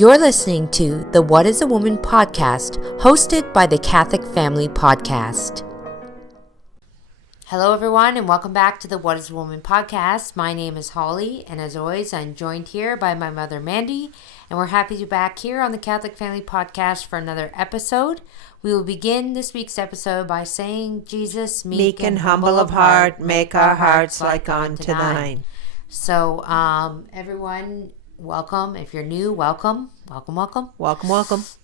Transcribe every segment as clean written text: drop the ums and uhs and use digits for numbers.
You're listening to the What is a Woman podcast, hosted by the Catholic Family Podcast. Hello, everyone, and welcome back to the What is a Woman podcast. My name is Holly, and as always, I'm joined here by my mother, Mandy, and we're happy to be back here on the Catholic Family podcast for another episode. We will begin this week's episode by saying, Jesus, meek and humble of heart, make our hearts like unto thine. So, everyone, welcome. If you're new, welcome. Welcome.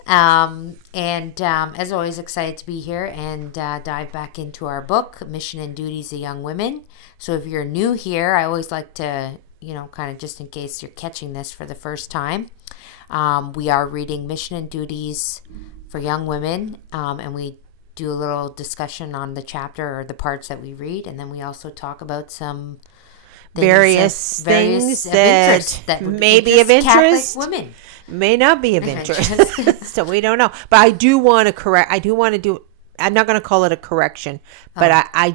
As always, excited to be here and dive back into our book, Mission and Duties of Young Women. So if you're new here, I always like to, kind of just in case you're catching this for the first time, we are reading Mission and Duties for Young Women, and we do a little discussion on the chapter or the parts that we read, and then we also talk about some various things that may be of interest. Catholic women. May not be of interest. So we don't know. But I do want to correct. I'm not going to call it a correction, but I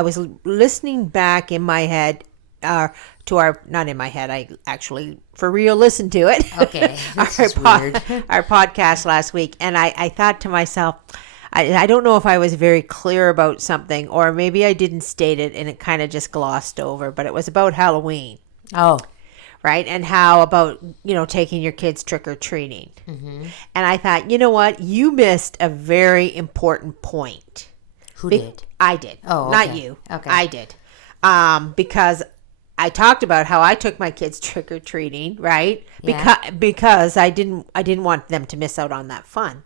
was listening back in my head not in my head. I actually, for real, listened to it. Okay. Our podcast last week. And I thought to myself, I don't know if I was very clear about something, or maybe I didn't state it and it kind of just glossed over, but it was about Halloween. Oh. Right? And how about, taking your kids trick-or-treating. Mm-hmm. And I thought, you know what? You missed a very important point. Who did? I did. Oh, okay. Not you. Okay. I did. Because I talked about how I took my kids trick-or-treating, right? Yeah. Because I didn't want them to miss out on that fun.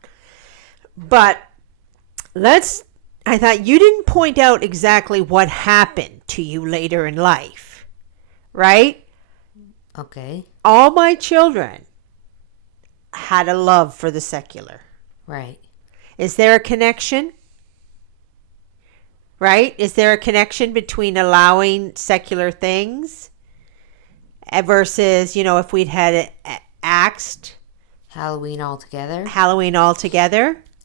But I thought you didn't point out exactly what happened to you later in life, right? Okay. All my children had a love for the secular. Right. Is there a connection? Right? Is there a connection between allowing secular things versus, if we'd had axed Halloween altogether?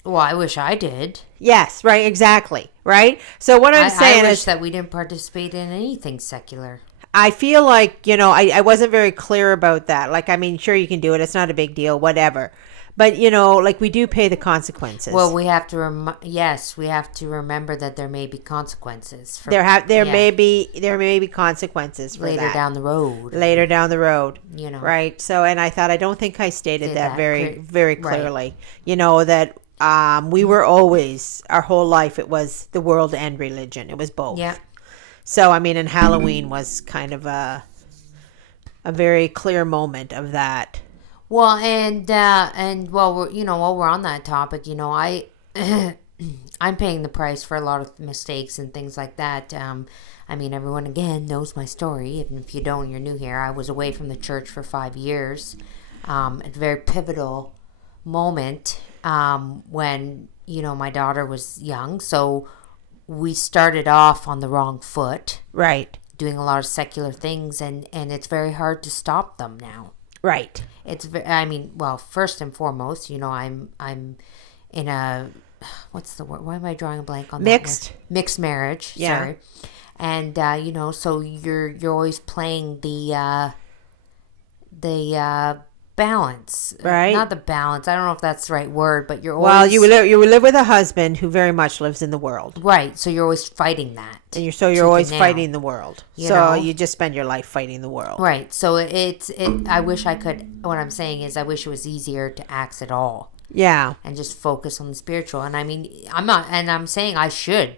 Well, I wish I did. Yes, right, exactly, right? So what I'm saying I wish is that we didn't participate in anything secular. I feel like, I wasn't very clear about that. Like, Sure you can do it. It's not a big deal, whatever. But, we do pay the consequences. Well, we have to remember that there may be consequences. There may be consequences for later that. down the road. Right. So, and I thought, I don't think I stated that very, very clearly. Right. That we were always, our whole life, it was the world and religion. It was both. Yeah. So, and Halloween was kind of a very clear moment of that. Well, and while we're on that topic, I'm paying the price for a lot of mistakes and things like that. Everyone again knows my story. And if you don't, you're new here. I was away from the church for 5 years. A very pivotal moment when my daughter was young. So we started off on the wrong foot. Right. Doing a lot of secular things, and it's very hard to stop them now. Right. First and foremost, I'm in a, what's the word? Why am I drawing a blank on that? Mixed marriage. Yeah. Sorry. And, so you're always playing the balance. Right. Not the balance. I don't know if that's the right word, but you're always... Well, you live with a husband who very much lives in the world. Right. So you're always fighting that. And you're always fighting the world. You just spend your life fighting the world. Right. So I wish I could, what I'm saying is I wish it was easier to axe it all. Yeah. And just focus on the spiritual. And I'm saying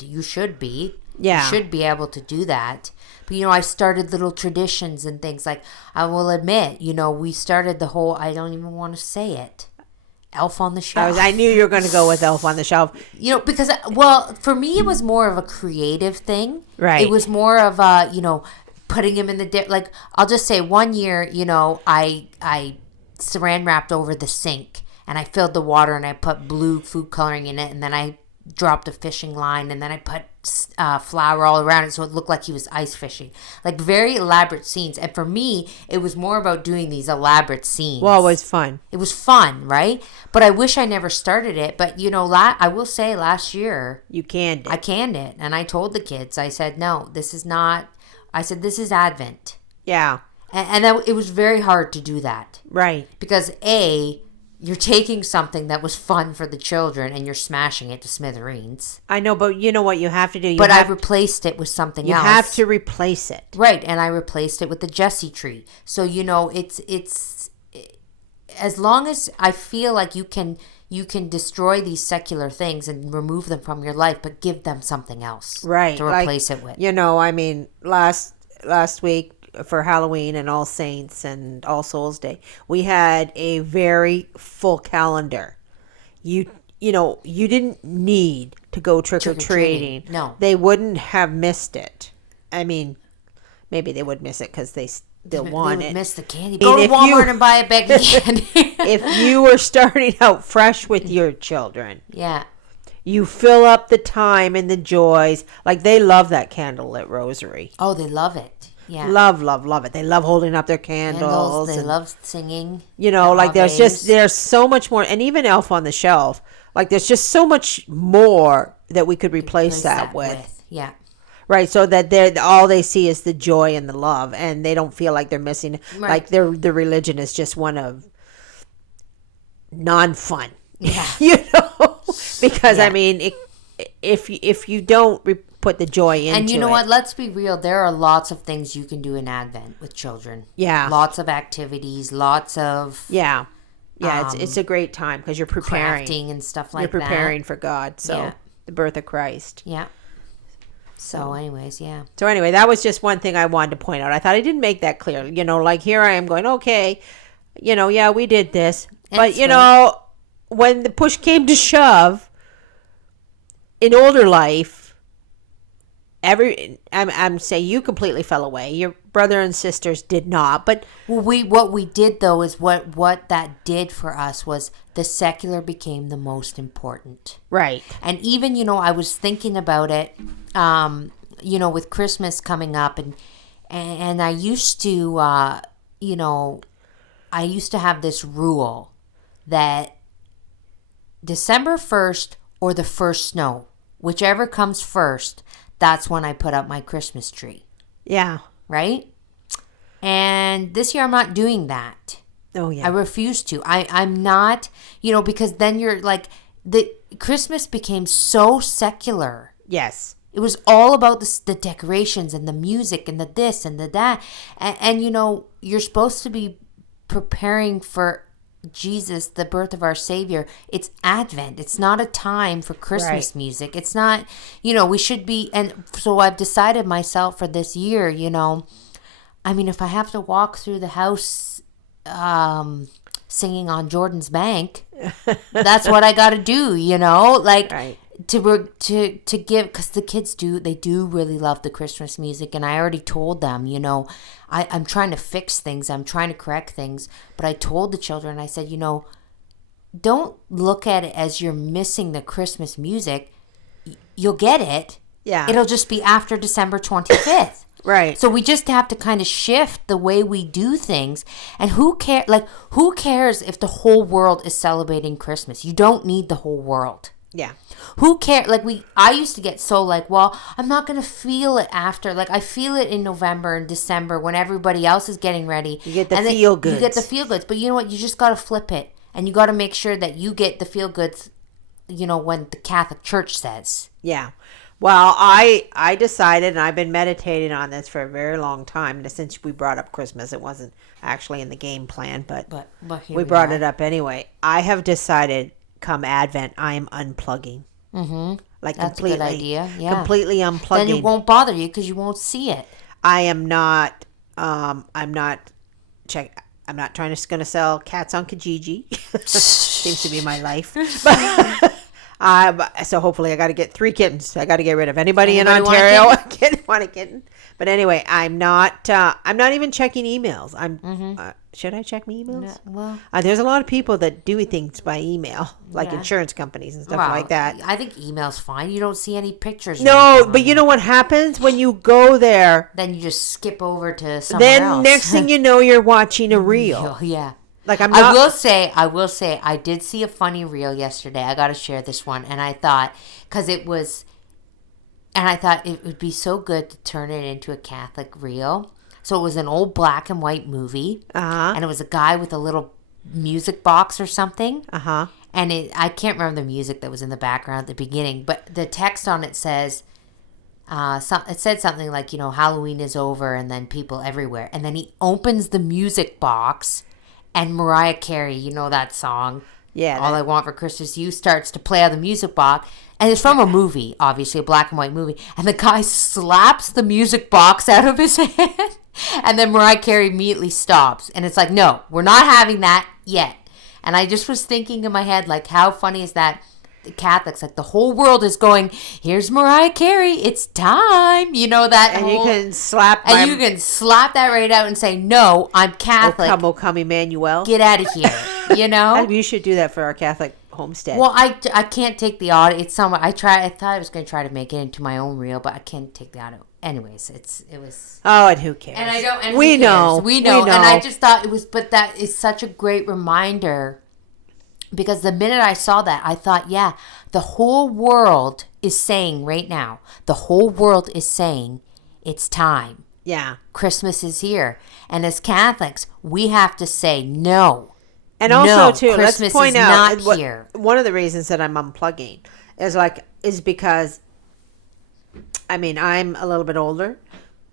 you should be. Yeah. You should be able to do that. But, I started little traditions and things like, I will admit, we started the whole, I don't even want to say it, Elf on the Shelf. I knew you were going to go with Elf on the Shelf. Because, for me, it was more of a creative thing. Right. It was more of putting him in the, I'll just say 1 year, I saran wrapped over the sink and I filled the water and I put blue food coloring in it, and then I dropped a fishing line, and then I put flour all around it so it looked like he was ice fishing. Like, very elaborate scenes. And for me, it was more about doing these elaborate scenes. Well, it was fun. It was fun, right? But I wish I never started it. But, I will say last year... You canned it. I canned it. And I told the kids, I said, no, this is not... I said, this is Advent. Yeah. it was very hard to do that. Right. Because you're taking something that was fun for the children and you're smashing it to smithereens. I know, but you know what you have to do? I replaced it with something else. You have to replace it. Right, and I replaced it with the Jessie tree. So, it's as long as I feel like you can destroy these secular things and remove them from your life, but give them something else. Right. To replace it with. Last week for Halloween and All Saints and All Souls Day, we had a very full calendar. You didn't need to go trick-or-treating. No. They wouldn't have missed it. I mean, maybe they would miss it because they still want they would it. Miss the candy. Go to Walmart and buy a bag of candy. If you were starting out fresh with your children. Yeah. You fill up the time and the joys. Like, they love that candlelit rosary. Oh, they love it. Yeah. Love it. They love holding up their candles. They love singing. There's so much more. And even Elf on the Shelf. Like, there's just so much more that we could replace that with. Yeah. Right. So that all they see is the joy and the love. And they don't feel like they're missing. Right. Like, their religion is just one of non-fun. Yeah. Because, I mean, if you don't put the joy into it. And you know what? Let's be real. There are lots of things you can do in Advent with children. Yeah. Lots of activities. Lots of... Yeah. Yeah, it's a great time because you're preparing. Crafting and stuff like that. You're preparing for God. So, the birth of Christ. Yeah. So anyways, yeah. So anyway, that was just one thing I wanted to point out. I thought I didn't make that clear. Like here I am going, okay, we did this. But, when the push came to shove, in older life, I'm saying you completely fell away. Your brother and sisters did not, but what we did though is what that did for us was the secular became the most important. Right. And even I was thinking about it, with Christmas coming up, and I used to I used to have this rule that December 1st or the first snow, whichever comes first, that's when I put up my Christmas tree. Yeah. Right? And this year I'm not doing that. Oh, yeah. I refuse to. I'm not, because then you're like, the Christmas became so secular. Yes. It was all about the decorations and the music and the this and the that. And you're supposed to be preparing for Jesus, the birth of our Savior. It's Advent. It's not a time for Christmas music. It's not, we should be. And so I've decided myself for this year, if I have to walk through the house singing on Jordan's Bank, that's what I got to do, Right. to give, because the kids they do really love the Christmas music. And I already told them, I'm trying to fix things, I'm trying to correct things, but I told the children, I said, don't look at it as you're missing the Christmas music. You'll get it. Yeah. It'll just be after December 25th. Right. So we just have to kind of shift the way we do things. And who cares if the whole world is celebrating Christmas? You don't need the whole world. Yeah. Who cares? I used to get so I'm not going to feel it after. I feel it in November and December when everybody else is getting ready. You get the feel goods. You get the feel goods. But you know what? You just got to flip it. And you got to make sure that you get the feel goods, when the Catholic Church says. Yeah. Well, I decided, and I've been meditating on this for a very long time. Since we brought up Christmas, it wasn't actually in the game plan, but we brought it up anyway. I have decided, come Advent, I am unplugging. Mm-hmm. That's completely, a good idea. Yeah. Completely unplugging. Then it won't bother you because you won't see it. I am not. I'm not trying to sell cats on Kijiji. Seems to be my life. So hopefully I got to get 3 kittens. I got to get rid of anybody in Ontario. Want a kitten. But anyway, I'm not even checking emails. Should I check my emails? No, well, there's a lot of people that do things by email, like insurance companies and stuff like that. I think email's fine. You don't see any pictures. No, but you know what happens when you go there? Then you just skip over to somewhere else. Then next thing you know, you're watching a reel. Yeah. I will say, I did see a funny reel yesterday. I got to share this one. And I thought, it would be so good to turn it into a Catholic reel. So it was an old black and white movie. Uh-huh. And it was a guy with a little music box or something. Uh-huh. And I can't remember the music that was in the background at the beginning, but the text on it says, it said something like, Halloween is over and then people everywhere. And then he opens the music box and Mariah Carey, you know that song, Yeah. All I Want for Christmas You, starts to play on the music box. And it's from a movie, obviously, a black and white movie. And the guy slaps the music box out of his hand. And then Mariah Carey immediately stops. And it's like, no, we're not having that yet. And I just was thinking in my head, like, how funny is that? The Catholics, like, the whole world is going, here's Mariah Carey, it's time. You know that. And you can slap. And you can slap that right out and say, no, I'm Catholic. O come, Emmanuel. Get out of here. We should do that for our Catholic homestead. Well, I can't take the audio. It's somewhat. I thought I was going to try to make it into my own reel, but I can't take the audio. Anyways, it was. Oh, and who cares? And I don't. And we who cares? know. We know. And I just thought it was. But that is such a great reminder, because the minute I saw that, I thought, yeah, the whole world is saying right now. The whole world is saying, it's time. Yeah. Christmas is here, and as Catholics, we have to say no. And also, too, Christmas let's point is out not here. One of the reasons that I'm unplugging is because, I mean, I'm a little bit older.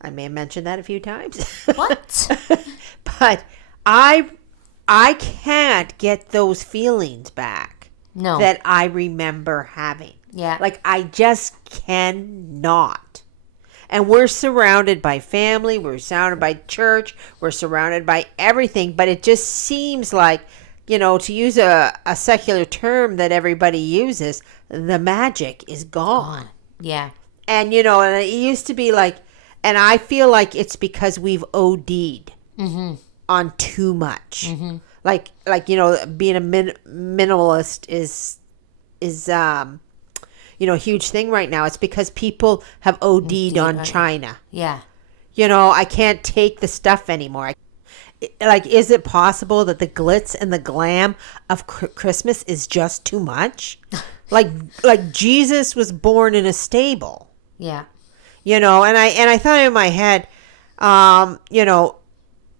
I may have mentioned that a few times. What? But I can't get those feelings back. No. That I remember having. Yeah. Like, I just cannot. And we're surrounded by family. We're surrounded by church. We're surrounded by everything. But it just seems like, to use a secular term that everybody uses, the magic is gone. Yeah. And, and it used to be like, and I feel like it's because we've OD'd on too much. Mm-hmm. Like, being a minimalist is a huge thing right now. It's because people have OD'd on China. Yeah. I can't take the stuff anymore. Is it possible that the glitz and the glam of Christmas is just too much? like Jesus was born in a stable. Yeah. And I thought in my head, what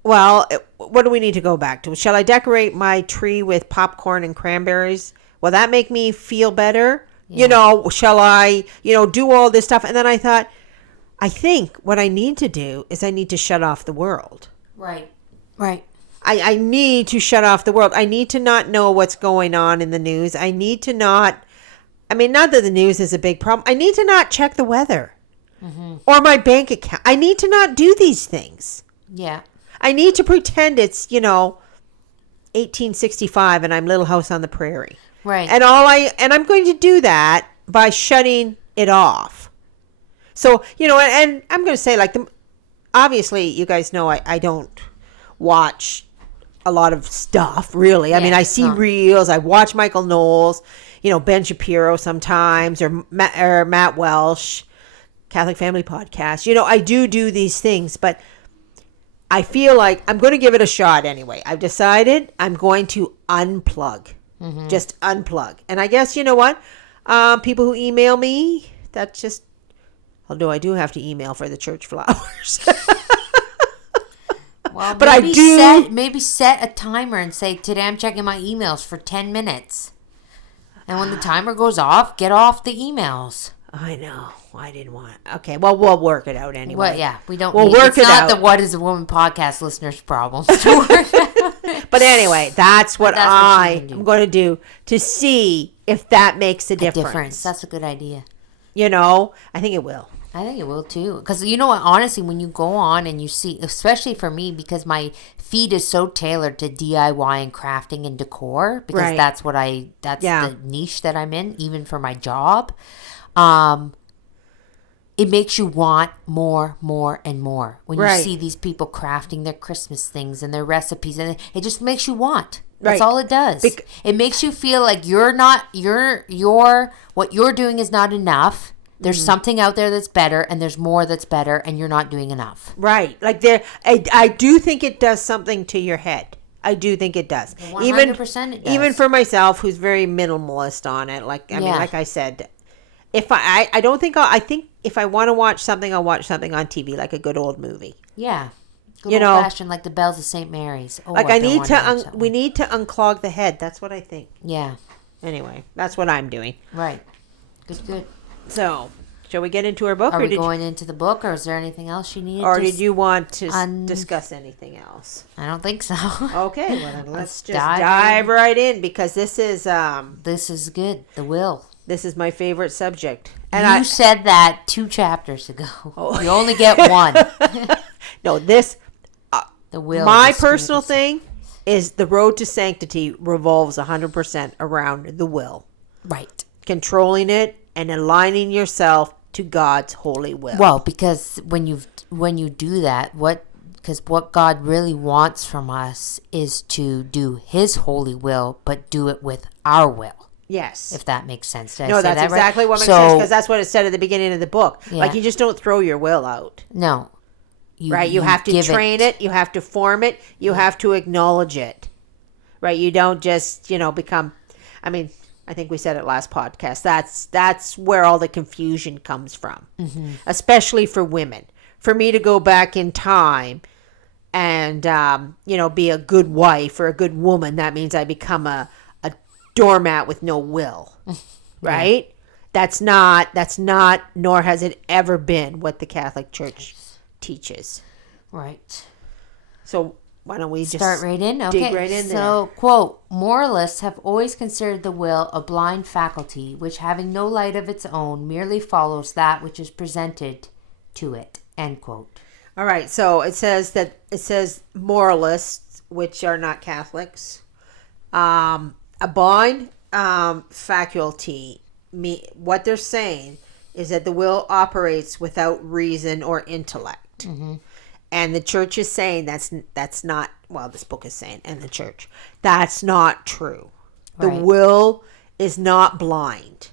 do we need to go back to? Shall I decorate my tree with popcorn and cranberries? Will that make me feel better? Yeah. Shall I, do all this stuff? And then I thought, I think what I need to do is I need to shut off the world. Right. I need to shut off the world. I need to not know what's going on in the news. I need to not that the news is a big problem. I need to not check the weather or my bank account. I need to not do these things. Yeah. I need to pretend it's, 1865 and I'm Little House on the Prairie. Right. And I'm going to do that by shutting it off. So, and I'm going to say, obviously you guys know I don't watch a lot of stuff, really. I mean, I see reels. I watch Michael Knowles, Ben Shapiro sometimes, or Matt Welsh, Catholic Family Podcast. I do these things, but I feel like I'm going to give it a shot anyway. I've decided I'm going to unplug. Mm-hmm. Just unplug. And I guess, you know what? People who email me, that's just, although I do have to email for the church flowers. Well, but maybe set a timer and say, today I'm checking my emails for 10 minutes. And when the timer goes off, get off the emails. I know. I didn't want it. Okay, well, we'll work it out anyway. Well, yeah, we don't. We'll work it out. It's not the What is a Woman podcast listeners' problem to work out. But anyway, that's what I'm going to do to see if that makes a difference. That's a good idea. I think it will. I think it will too. Because you know what? Honestly, when you go on and you see, especially for me, because my feed is so tailored to DIY and crafting and decor, because that's the niche that I'm in, even for my job. It makes you want more, and more when you see these people crafting their Christmas things and their recipes, and it just makes you want. That's all it does. It makes you feel like what you're doing is not enough. There's something out there that's better, and there's more that's better, and you're not doing enough. Right. I do think it does something to your head. I do think it does. 100% it does. Even for myself, who's very minimalist on it. Like I said, if I think if I want to watch something, I'll watch something on TV, like a good old movie. Yeah. Good old-fashioned, like the bells of St. Mary's. Oh, like we need to unclog the head. That's what I think. Yeah. Anyway, that's what I'm doing. Right. Good. So, shall we get into our book? Are we going into the book, or is there anything else you needed? Or did you want to discuss anything else? I don't think so. Okay, well then let's just dive right in, because this is good. The will. This is my favorite subject. And you said that 2 chapters ago. Oh. You only get one. No, this the will. My personal thing is the road to sanctity revolves 100% around the will. Right. Controlling it and aligning yourself to God's holy will. Well, because when you do that, what God really wants from us is to do His holy will, but do it with our will. Yes. If that makes sense. No, that's exactly right? What makes sense, because that's what it said at the beginning of the book. Yeah. Like, you just don't throw your will out. No. Right? You have to train it. You have to form it. You have to acknowledge it. Right? You don't just, become... I mean, I think we said it last podcast. That's where all the confusion comes from. Mm-hmm. Especially for women. For me to go back in time and, be a good wife or a good woman, that means I become a doormat with no will. Right? Yeah. That's not, nor has it ever been what the Catholic Church teaches. Right. So why don't we just start right in? Okay. Dig right in there. So, quote, moralists have always considered the will a blind faculty, which having no light of its own, merely follows that which is presented to it. End quote. All right. So it says moralists, which are not Catholics, a blind faculty. What they're saying is that the will operates without reason or intellect. Mm-hmm. And the church is saying that's not, well, this book is saying, and the church, that's not true. Right. The will is not blind.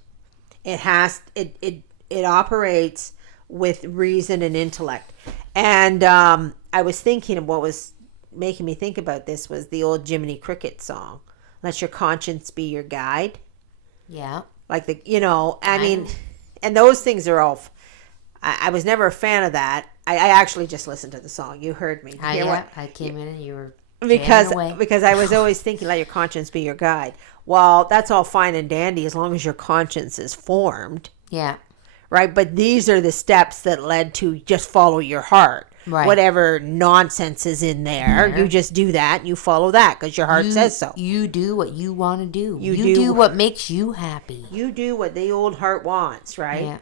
It operates with reason and intellect. And I was thinking of what was making me think about this was the old Jiminy Cricket song, "Let your conscience be your guide." Yeah. Like and those things are all... I was never a fan of that. I actually just listened to the song. You heard me. I came in and you were because I was always thinking, let your conscience be your guide. Well, that's all fine and dandy as long as your conscience is formed. Yeah. Right? But these are the steps that led to just follow your heart. Right. Whatever nonsense is in there, you just do that and you follow that because your heart says so. You do what you want to do. You do what makes you happy. You do what the old heart wants, right? Yeah.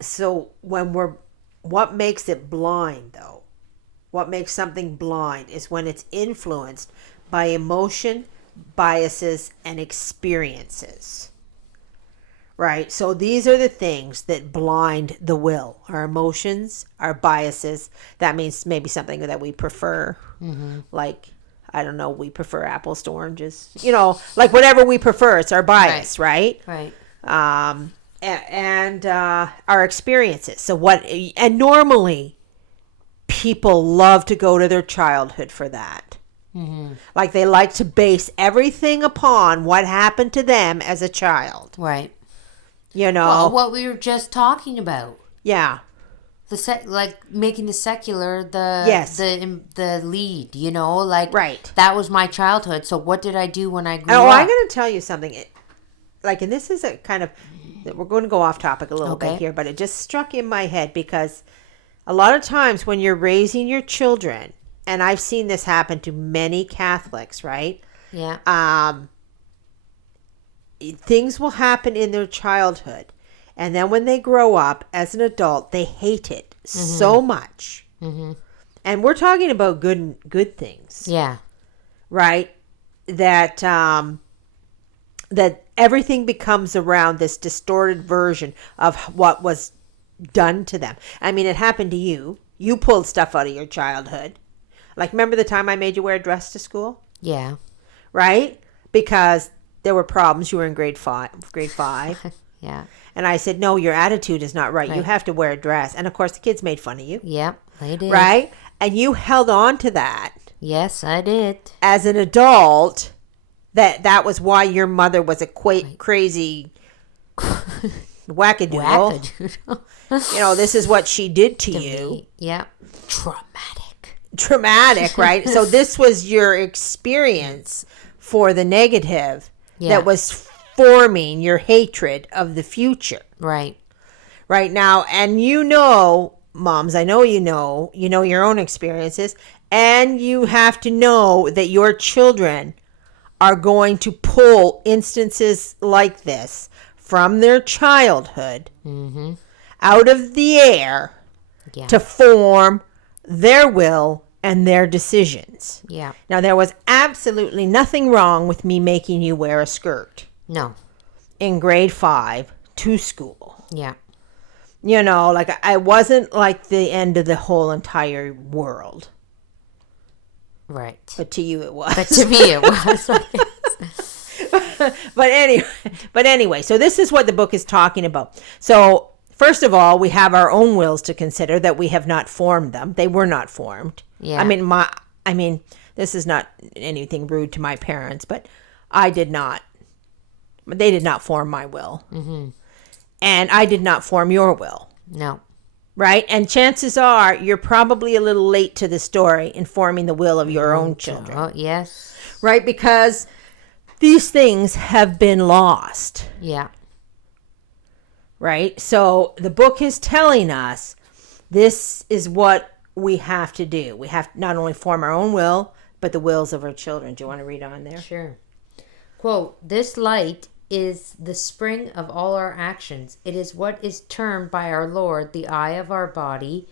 So what makes it blind, though? What makes something blind is when it's influenced by emotion, biases, and experiences. Right? So these are the things that blind the will. Our emotions, our biases. That means maybe something that we prefer. Mm-hmm. Like, I don't know, we prefer apples to oranges. Like whatever we prefer, it's our bias, right? Right. And our experiences. So and normally people love to go to their childhood for that. Mm-hmm. Like they like to base everything upon what happened to them as a child. Right. Well, what we were just talking about. Yeah. Like making the secular the lead, right. That was my childhood. So what did I do when I grew up? I'm going to tell you something. And this is a kind of, we're going to go off topic a little bit here, but it just struck in my head because a lot of times when you're raising your children, and I've seen this happen to many Catholics, right? Yeah. Things will happen in their childhood. And then when they grow up as an adult, they hate it so much. Mm-hmm. And we're talking about good things. Yeah. Right? That everything becomes around this distorted version of what was done to them. I mean, it happened to you. You pulled stuff out of your childhood. Like, remember the time I made you wear a dress to school? Yeah. Right? Because there were problems. You were in grade 5. Yeah. And I said, no, your attitude is not right. You have to wear a dress. And, of course, the kids made fun of you. Yep, they did. Right? And you held on to that. Yes, I did. As an adult, that was why your mother was a crazy wackadoodle. You know, this is what she did to you. Me. Yeah. Traumatic, right? So this was your experience for the negative that was forming your hatred of the future. Right. Right now, and you know, moms, I know you know your own experiences, and you have to know that your children are going to pull instances like this from their childhood out of the air to form their will and their decisions. Yeah. Now, there was absolutely nothing wrong with me making you wear a skirt. No. In grade 5 to school. Yeah. You know, like I wasn't like the end of the whole entire world. Right. But to you it was. But to me it was. But anyway, so this is what the book is talking about. So first of all, we have our own wills to consider that we have not formed them. They were not formed. Yeah. I mean, this is not anything rude to my parents, but I did not. They did not form my will. Mm-hmm. And I did not form your will. No. Right? And chances are you're probably a little late to the story in forming the will of your own children. Oh, yes. Right? Because these things have been lost. Yeah. Right? So the book is telling us this is what we have to do. We have to not only form our own will, but the wills of our children. Do you want to read on there? Sure. Quote, "This light is the spring of all our actions. It is what is termed by our Lord the eye of our body,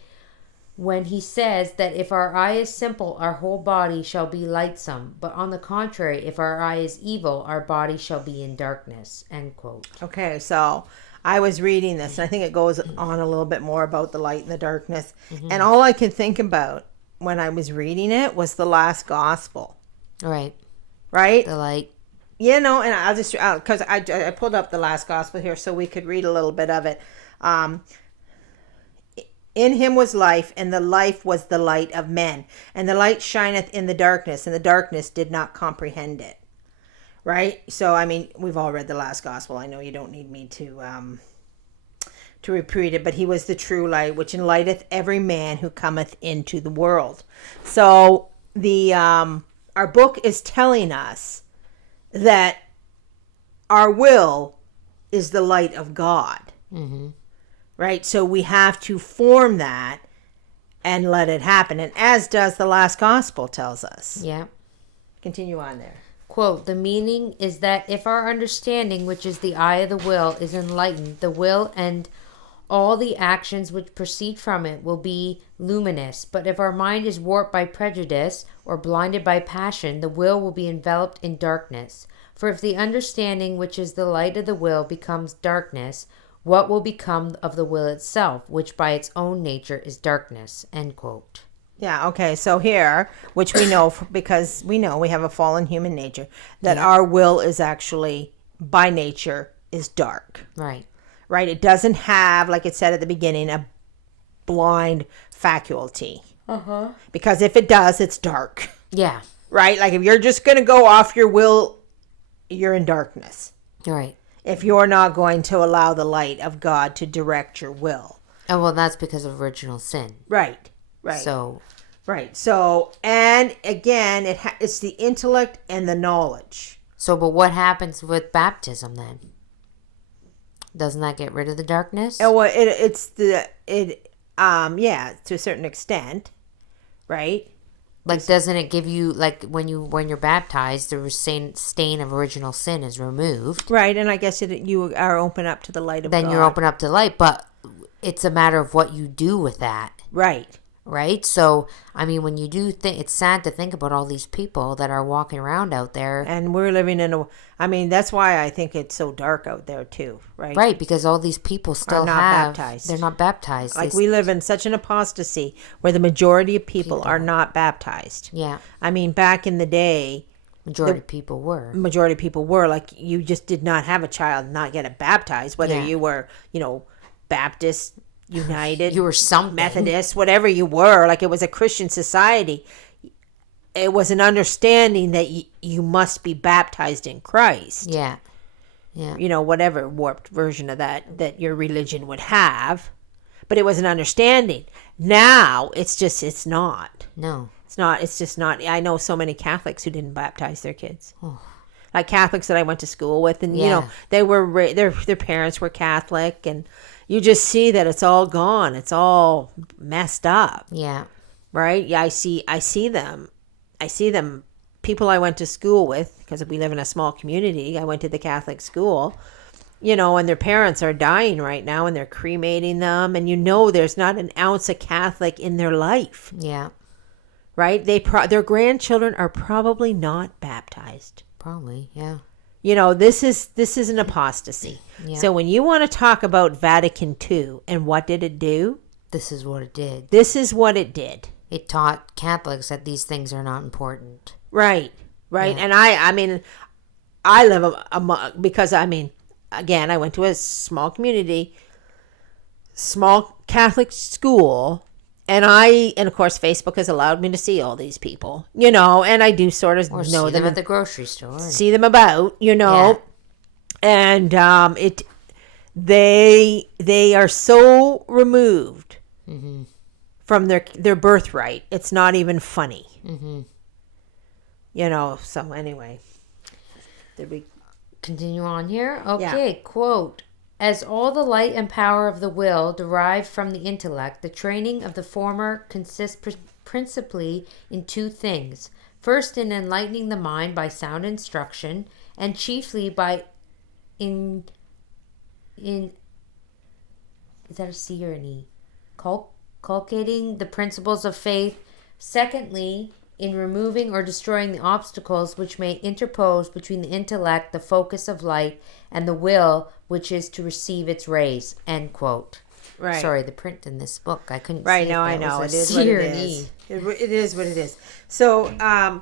when he says that if our eye is simple, our whole body shall be lightsome. But on the contrary, if our eye is evil, our body shall be in darkness." End quote. Okay, so I was reading this, and I think it goes on a little bit more about the light and the darkness. Mm-hmm. And all I could think about when I was reading it was the last gospel. Right. Right? The light. You know, and I'll just, because I pulled up the last gospel here so we could read a little bit of it. In him was life, and the life was the light of men. And the light shineth in the darkness, and the darkness did not comprehend it. Right? So, I mean, we've all read the last gospel. I know you don't need me to repeat it, but he was the true light, which enlighteth every man who cometh into the world. So, our book is telling us that our will is the light of God. Mm-hmm. Right? So we have to form that and let it happen. And as does the last gospel tells us. Yeah. Continue on there. Quote, "The meaning is that if our understanding, which is the eye of the will, is enlightened, the will and all the actions which proceed from it will be luminous. But if our mind is warped by prejudice or blinded by passion, the will be enveloped in darkness. For if the understanding, which is the light of the will, becomes darkness, what will become of the will itself, which by its own nature is darkness?" End quote. Yeah, okay. So here, which we know because we know we have a fallen human nature, that our will is actually, by nature, is dark. Right. Right? It doesn't have, like it said at the beginning, a blind faculty. Uh-huh. Because if it does, it's dark. Yeah. Right? Like if you're just going to go off your will, you're in darkness. Right. If you're not going to allow the light of God to direct your will. Oh, well, that's because of original sin. Right. Right. So. Right. So, and again, it's the intellect and the knowledge. So, but what happens with baptism then? Doesn't that get rid of the darkness? Oh, well, yeah, to a certain extent, right? Like, doesn't it give you, like, when you're baptized, the stain of original sin is removed? Right, and I guess you are open up to the light of God. Then you're open up to light, but it's a matter of what you do with that. Right. Right? So, I mean, when you do think, it's sad to think about all these people that are walking around out there. And we're living that's why I think it's so dark out there too, right? Right, because all these people still baptized. They're not baptized. Like we live in such an apostasy where the majority of people are not baptized. Yeah. I mean, back in the day, Majority of people were. Like, you just did not have a child and not get it baptized, whether you were, Baptist, United, you were something, Methodist, whatever you were. Like, it was a Christian society. It was an understanding that you must be baptized in Christ. Yeah. Yeah. Whatever warped version of that your religion would have. But it was an understanding. Now it's not. No. It's not. It's just not. I know so many Catholics who didn't baptize their kids. Oh. Like Catholics that I went to school with, and Yeah. they were their parents were Catholic, and you just see that it's all gone. It's all messed up. Yeah. Right? Yeah, I see them. People I went to school with, because we live in a small community. I went to the Catholic school, and their parents are dying right now, and they're cremating them, and there's not an ounce of Catholic in their life. Yeah. Right? Their grandchildren are probably not baptized. Probably. Yeah. This is an apostasy. Yeah. So when you want to talk about Vatican II and what did it do? This is what it did. This is what it did. It taught Catholics that these things are not important. Right. Yeah. And I live because again, I went to a small community, small Catholic school, and of course Facebook has allowed me to see all these people, and I do sort of Or know see them at the grocery store. see them about, Yeah. and they are so removed from their birthright. It's not even funny. So anyway, did we continue on here? Okay, quote. As all the light and power of the will derive from the intellect, the training of the former consists principally in two things. First, in enlightening the mind by sound instruction, and chiefly by is that a C or an E? Culcating the principles of faith. Secondly, in removing or destroying the obstacles which may interpose between the intellect, the focus of light, and the will, which is to receive its rays. End quote. Right. Sorry, the print in this book, I couldn't Right, see no, if I that know. was It a is C what or it an is. E. It is what it is. So, I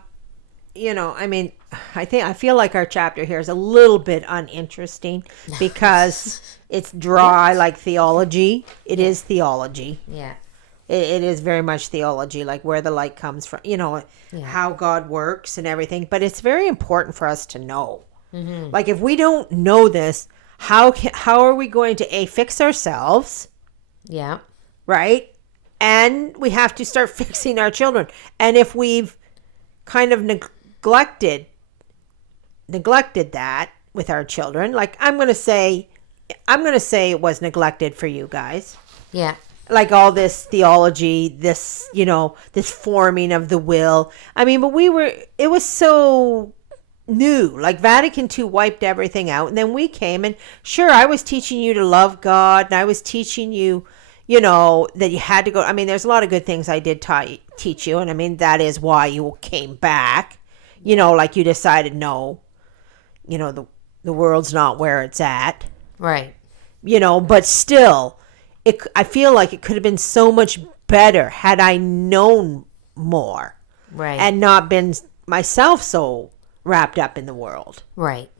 feel like our chapter here is a little bit uninteresting because it's dry like theology. It is theology. Yeah. It is very much theology, like where the light comes from, how God works and everything. But it's very important for us to know. Mm-hmm. Like if we don't know this, how are we going to fix ourselves? Yeah. Right? And we have to start fixing our children. And if we've kind of neglected that with our children, like I'm going to say it was neglected for you guys. Yeah. Like all this theology, this, this forming of the will. But it was so new. Like Vatican II wiped everything out. And then we came and sure, I was teaching you to love God. And I was teaching you, that you had to go. There's a lot of good things I did teach you. And that is why you came back. Like you decided, no, the world's not where it's at. Right. But still, I feel like it could have been so much better had I known more. Right. And not been myself so wrapped up in the world. Right.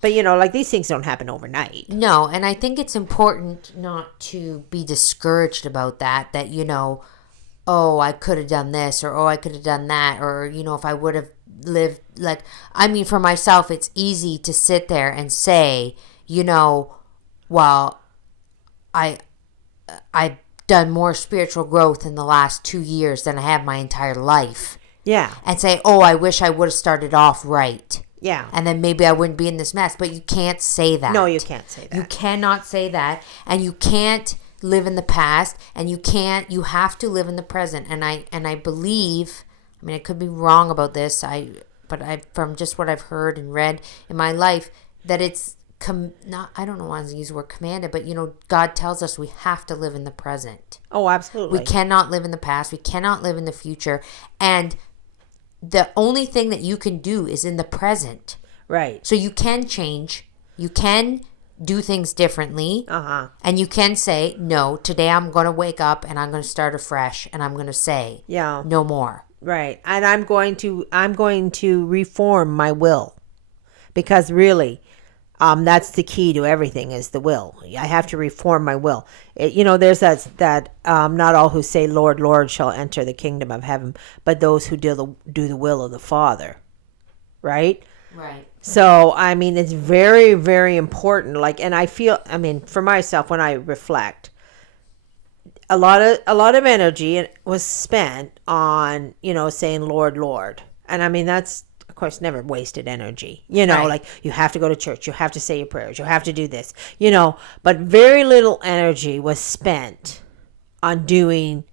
But, like these things don't happen overnight. No, and I think it's important not to be discouraged about that, oh, I could have done this, or oh, I could have done that, or, if I would have lived, for myself, it's easy to sit there and say, well, I've done more spiritual growth in the last 2 years than I have my entire life. Yeah. And say, oh, I wish I would have started off right. Yeah. And then maybe I wouldn't be in this mess. But you can't say that. No, you can't say that. You cannot say that. And you can't live in the past. And you have to live in the present. And I believe, I could be wrong about this, but from just what I've heard and read in my life, that it's, I don't know why I use the word commanded, but God tells us we have to live in the present. Oh, absolutely. We cannot live in the past. We cannot live in the future. And the only thing that you can do is in the present. Right. So you can change. You can do things differently. Uh-huh. And you can say, no, today I'm going to wake up and I'm going to start afresh. And I'm going to say, no more. Right. And I'm going to reform my will. Because really, that's the key to everything is the will. I have to reform my will. There's that not all who say, Lord, Lord, shall enter the kingdom of heaven, but those who do the will of the Father. Right? Right. So, I mean, it's very, very important. Like, and I feel, I mean, for myself, when I reflect, a lot of energy was spent on, saying Lord, Lord. And I mean, that's, of course, never wasted energy. Right. Like you have to go to church, you have to say your prayers, you have to do this, but very little energy was spent on doing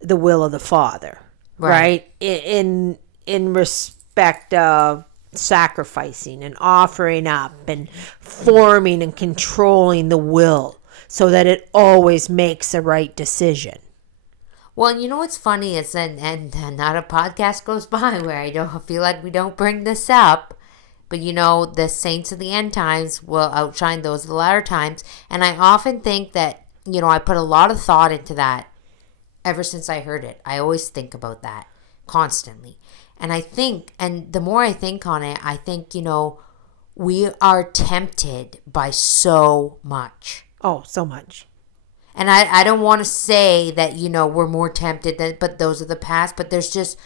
the will of the Father. Right? In respect of sacrificing and offering up and forming and controlling the will so that it always makes the right decision. Well, you know what's funny is, and not a podcast goes by where I don't feel like we don't bring this up, but the saints of the end times will outshine those of the latter times, and I often think that, I put a lot of thought into that ever since I heard it. I always think about that constantly. And I think, and the more I think on it, I think, we are tempted by so much. Oh, so much. And I don't want to say that, we're more tempted than, but those are the past. But there's just,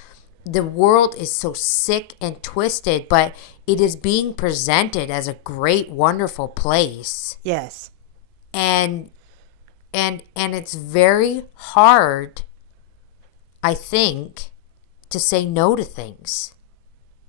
the world is so sick and twisted, but it is being presented as a great, wonderful place. Yes. And it's very hard, I think, to say no to things.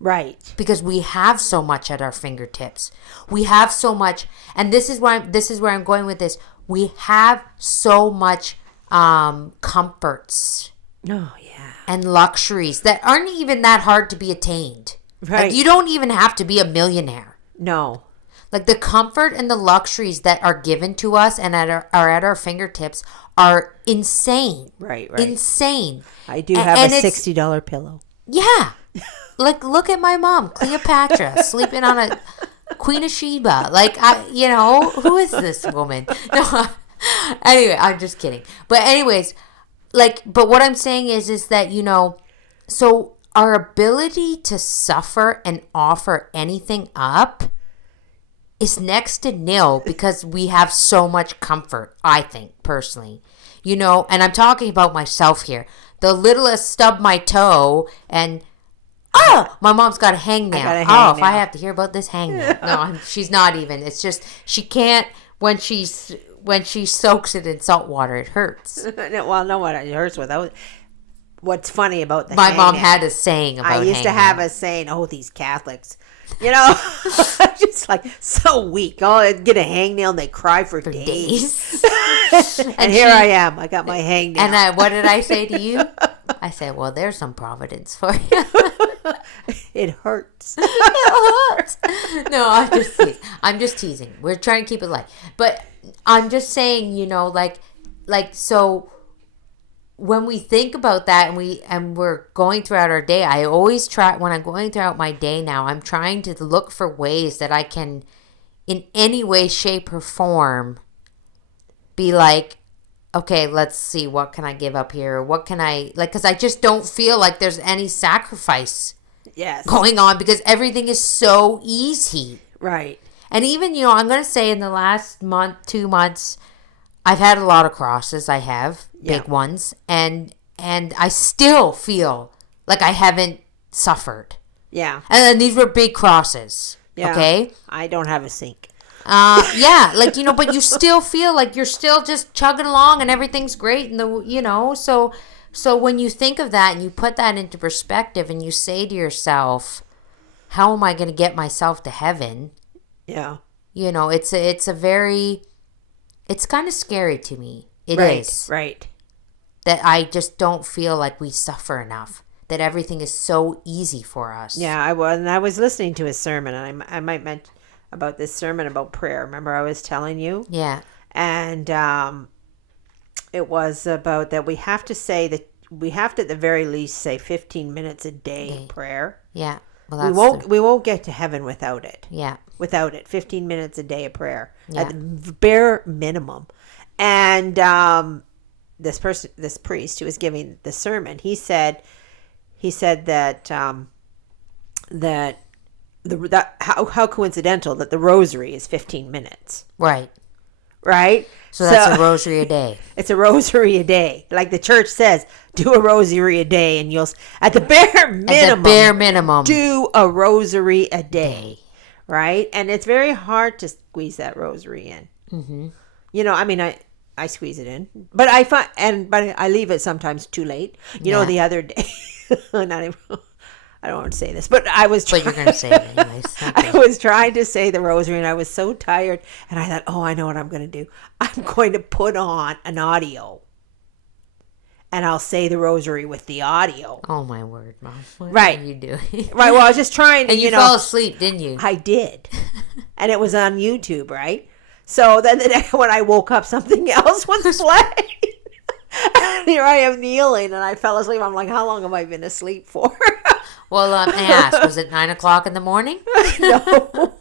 Right. Because we have so much at our fingertips. We have so much, and this is where I'm going with this. We have so much comforts. Oh, yeah. And luxuries that aren't even that hard to be attained. Right. Like, you don't even have to be a millionaire. No. Like, the comfort and the luxuries that are given to us and are at our fingertips are insane. Right. Insane. I do have a $60 pillow. Yeah. Like, look at my mom, Cleopatra, sleeping on a Queen of Sheba. Like, who is this woman? No. Anyway, I'm just kidding. But anyways, but what I'm saying is that, so our ability to suffer and offer anything up is next to nil because we have so much comfort, I think, personally. And I'm talking about myself here. The littlest stub my toe and, my mom's got a hangnail. If I have to hear about this hangnail. No, she's not even. It's just, she can't, when she soaks it in salt water, it hurts. Well, no, what it hurts without. What's funny about my mom had a saying about I used to have a saying, these Catholics. Just like so weak. I'd get a hangnail and they cry for days. and here I am. I got my hangnail. And what did I say to you? I said, well, there's some providence for you. It hurts. It hurts. No, I'm just teasing. We're trying to keep it light. But I'm just saying, so when we think about that and we're going throughout our day, I always try, when I'm going throughout my day now, I'm trying to look for ways that I can, in any way, shape, or form, be like, okay, let's see, what can I give up here? What can I, because I just don't feel like there's any sacrifice going on because everything is so easy. Right. And even, I'm going to say in the last month, 2 months, I've had a lot of crosses. I have big ones. And I still feel like I haven't suffered. Yeah. And then these were big crosses. Yeah. Okay. I don't have a sink. Yeah, but you still feel like you're still just chugging along and everything's great. And so when you think of that and you put that into perspective and you say to yourself, how am I going to get myself to heaven? Yeah. It's kind of scary to me. It is. Right. That I just don't feel like we suffer enough. That everything is so easy for us. Yeah, I was listening to his sermon, and I might mention about this sermon about prayer. Remember I was telling you? Yeah. And it was about that we have to at the very least say 15 minutes a day in prayer. Yeah. Well, we won't get to heaven without it. Yeah. Without it, 15 minutes a day of prayer at the bare minimum. And this priest who was giving the sermon, he said that how coincidental that the rosary is 15 minutes. Right. right? So that's a rosary a day. It's a rosary a day. Like the church says, do a rosary a day and you'll, at the bare minimum, do a rosary a day. Right? And it's very hard to squeeze that rosary in. Mm-hmm. You know, I mean, I squeeze it in, but but I leave it sometimes too late. You know, the other day, I don't want to say this, but I was But you're going to say it anyways. Okay. I was trying to say the rosary and I was so tired and I thought, oh, I know what I'm going to do. I'm going to put on an audio and I'll say the rosary with the audio. Oh, my word, Mom. What are you doing? Right. Well, I was just trying to, and you fell asleep, didn't you? I did. And it was on YouTube, right? So then when I woke up, something else was playing. And here I am kneeling and I fell asleep. I'm like, how long have I been asleep for? Well, may I ask, was it 9 o'clock in the morning? No.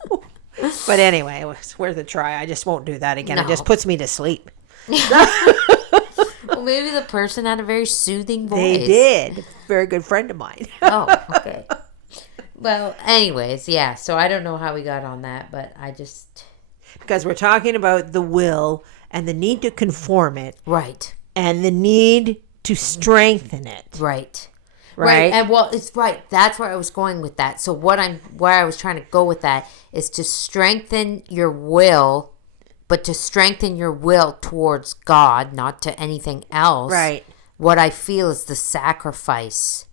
But anyway, it was worth a try. I just won't do that again. No. It just puts me to sleep. Well, maybe the person had a very soothing voice. They did. Very good friend of mine. Oh, okay. Well, anyways, yeah. So I don't know how we got on that, but I just... Because we're talking about the will and the need to conform it. Right. And the need to strengthen it. Right. Right. And well, it's right. That's where I was going with that. So where I was trying to go with that is to strengthen your will, but to strengthen your will towards God, not to anything else. Right. What I feel is the sacrifice.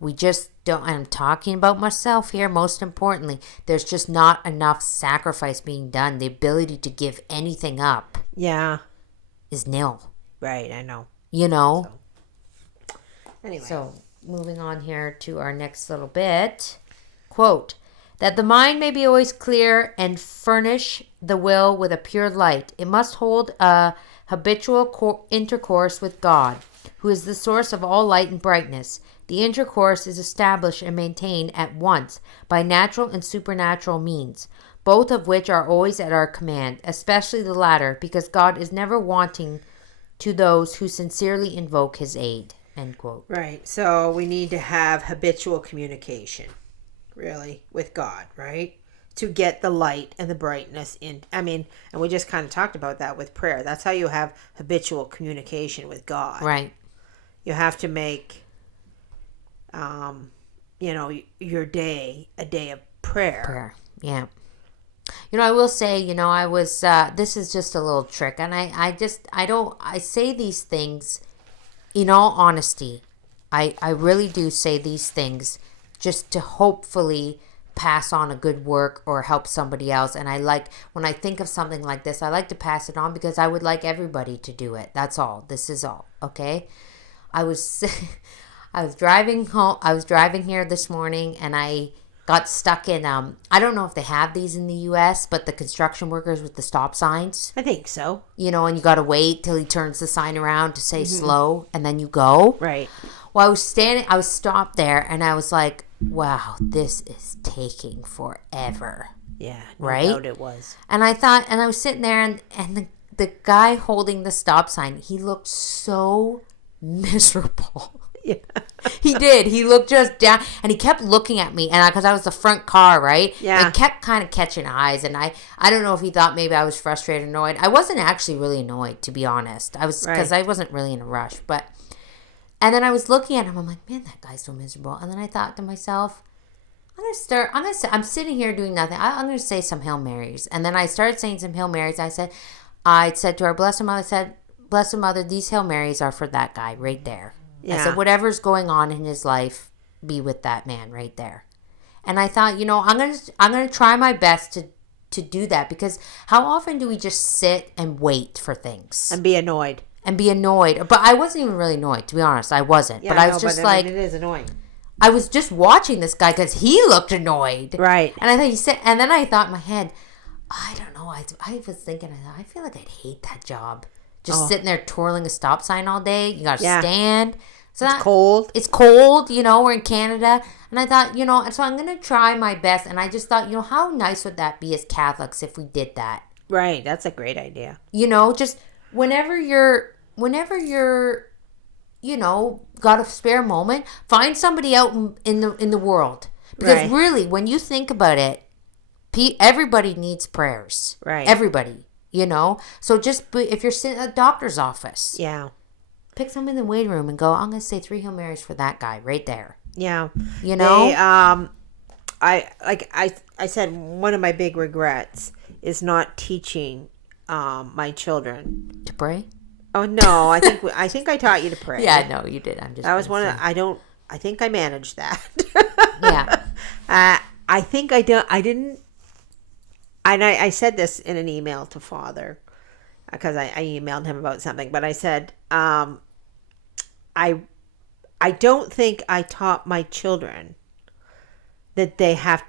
We just don't, and I'm talking about myself here, most importantly, there's just not enough sacrifice being done. The ability to give anything up. Yeah. Is nil. Right, I know. You know? So, anyway. So, moving on here to our next little bit. Quote, that the mind may be always clear and furnish the will with a pure light. It must hold a habitual intercourse with God, who is the source of all light and brightness. The intercourse is established and maintained at once by natural and supernatural means, both of which are always at our command, especially the latter, because God is never wanting to those who sincerely invoke his aid. End quote. Right. So we need to have habitual communication, really, with God, right? To get the light and the brightness in. I mean, and we just kind of talked about that with prayer. That's how you have habitual communication with God. Right. You have to make, your day a day of prayer. Prayer. Yeah. I will say, I was, this is just a little trick. And I say these things in all honesty. I really do say these things just to hopefully pass on a good work or help somebody else. And when I think of something like this, I like to pass it on because I would like everybody to do it. That's all. This is all. Okay. I was driving home. I was driving here this morning and I got stuck in, I don't know if they have these in the U.S., but the construction workers with the stop signs. I think so. And you got to wait till he turns the sign around to say slow, and then you go. Right. Well, I was stopped there, and I was like, wow, this is taking forever. Yeah, no doubt it was. And I thought, and I was sitting there, and the guy holding the stop sign, he looked so miserable. Yeah. He did. He looked just down, and he kept looking at me, and because I was the front car, right? Yeah. I kept kind of catching eyes, and I don't know if he thought maybe I was frustrated or annoyed. I wasn't actually really annoyed, to be honest. I was, because I wasn't really in a rush, and then I was looking at him. I'm like, man, that guy's so miserable. And then I thought to myself, I'm sitting here doing nothing. I'm going to say some Hail Marys. And then I started saying some Hail Marys. I said to our Blessed Mother, these Hail Marys are for that guy right there. Yeah. I said, whatever's going on in his life, be with that man right there. And I thought, I'm gonna try my best to do that, because how often do we just sit and wait for things and be annoyed? But I wasn't even really annoyed, to be honest. I wasn't. Yeah, but I was just like, it is annoying. I was just watching this guy because he looked annoyed. Right. And I thought and then I thought in my head, I don't know. I was thinking, I feel like I'd hate that job. Just sitting there twirling a stop sign all day. You got to stand. So it's cold. It's cold, we're in Canada. And I thought, so I'm going to try my best. And I just thought, how nice would that be as Catholics if we did that? Right. That's a great idea. Just whenever you're, got a spare moment, find somebody out in the world. Because really, when you think about it, everybody needs prayers. Right. Everybody. you know? So if you're sitting at a doctor's office, Yeah. pick someone in the waiting room and go, I'm going to say 3 Hail Marys for that guy right there. Yeah. You know? I said one of my big regrets is not teaching my children To pray? Oh no, I think I taught you to pray. Yeah, no, you did. I'm just That was one of, I think I managed that. Yeah. I think I didn't and I said this in an email to Father because I emailed him about something, but I said I don't think I taught my children that they have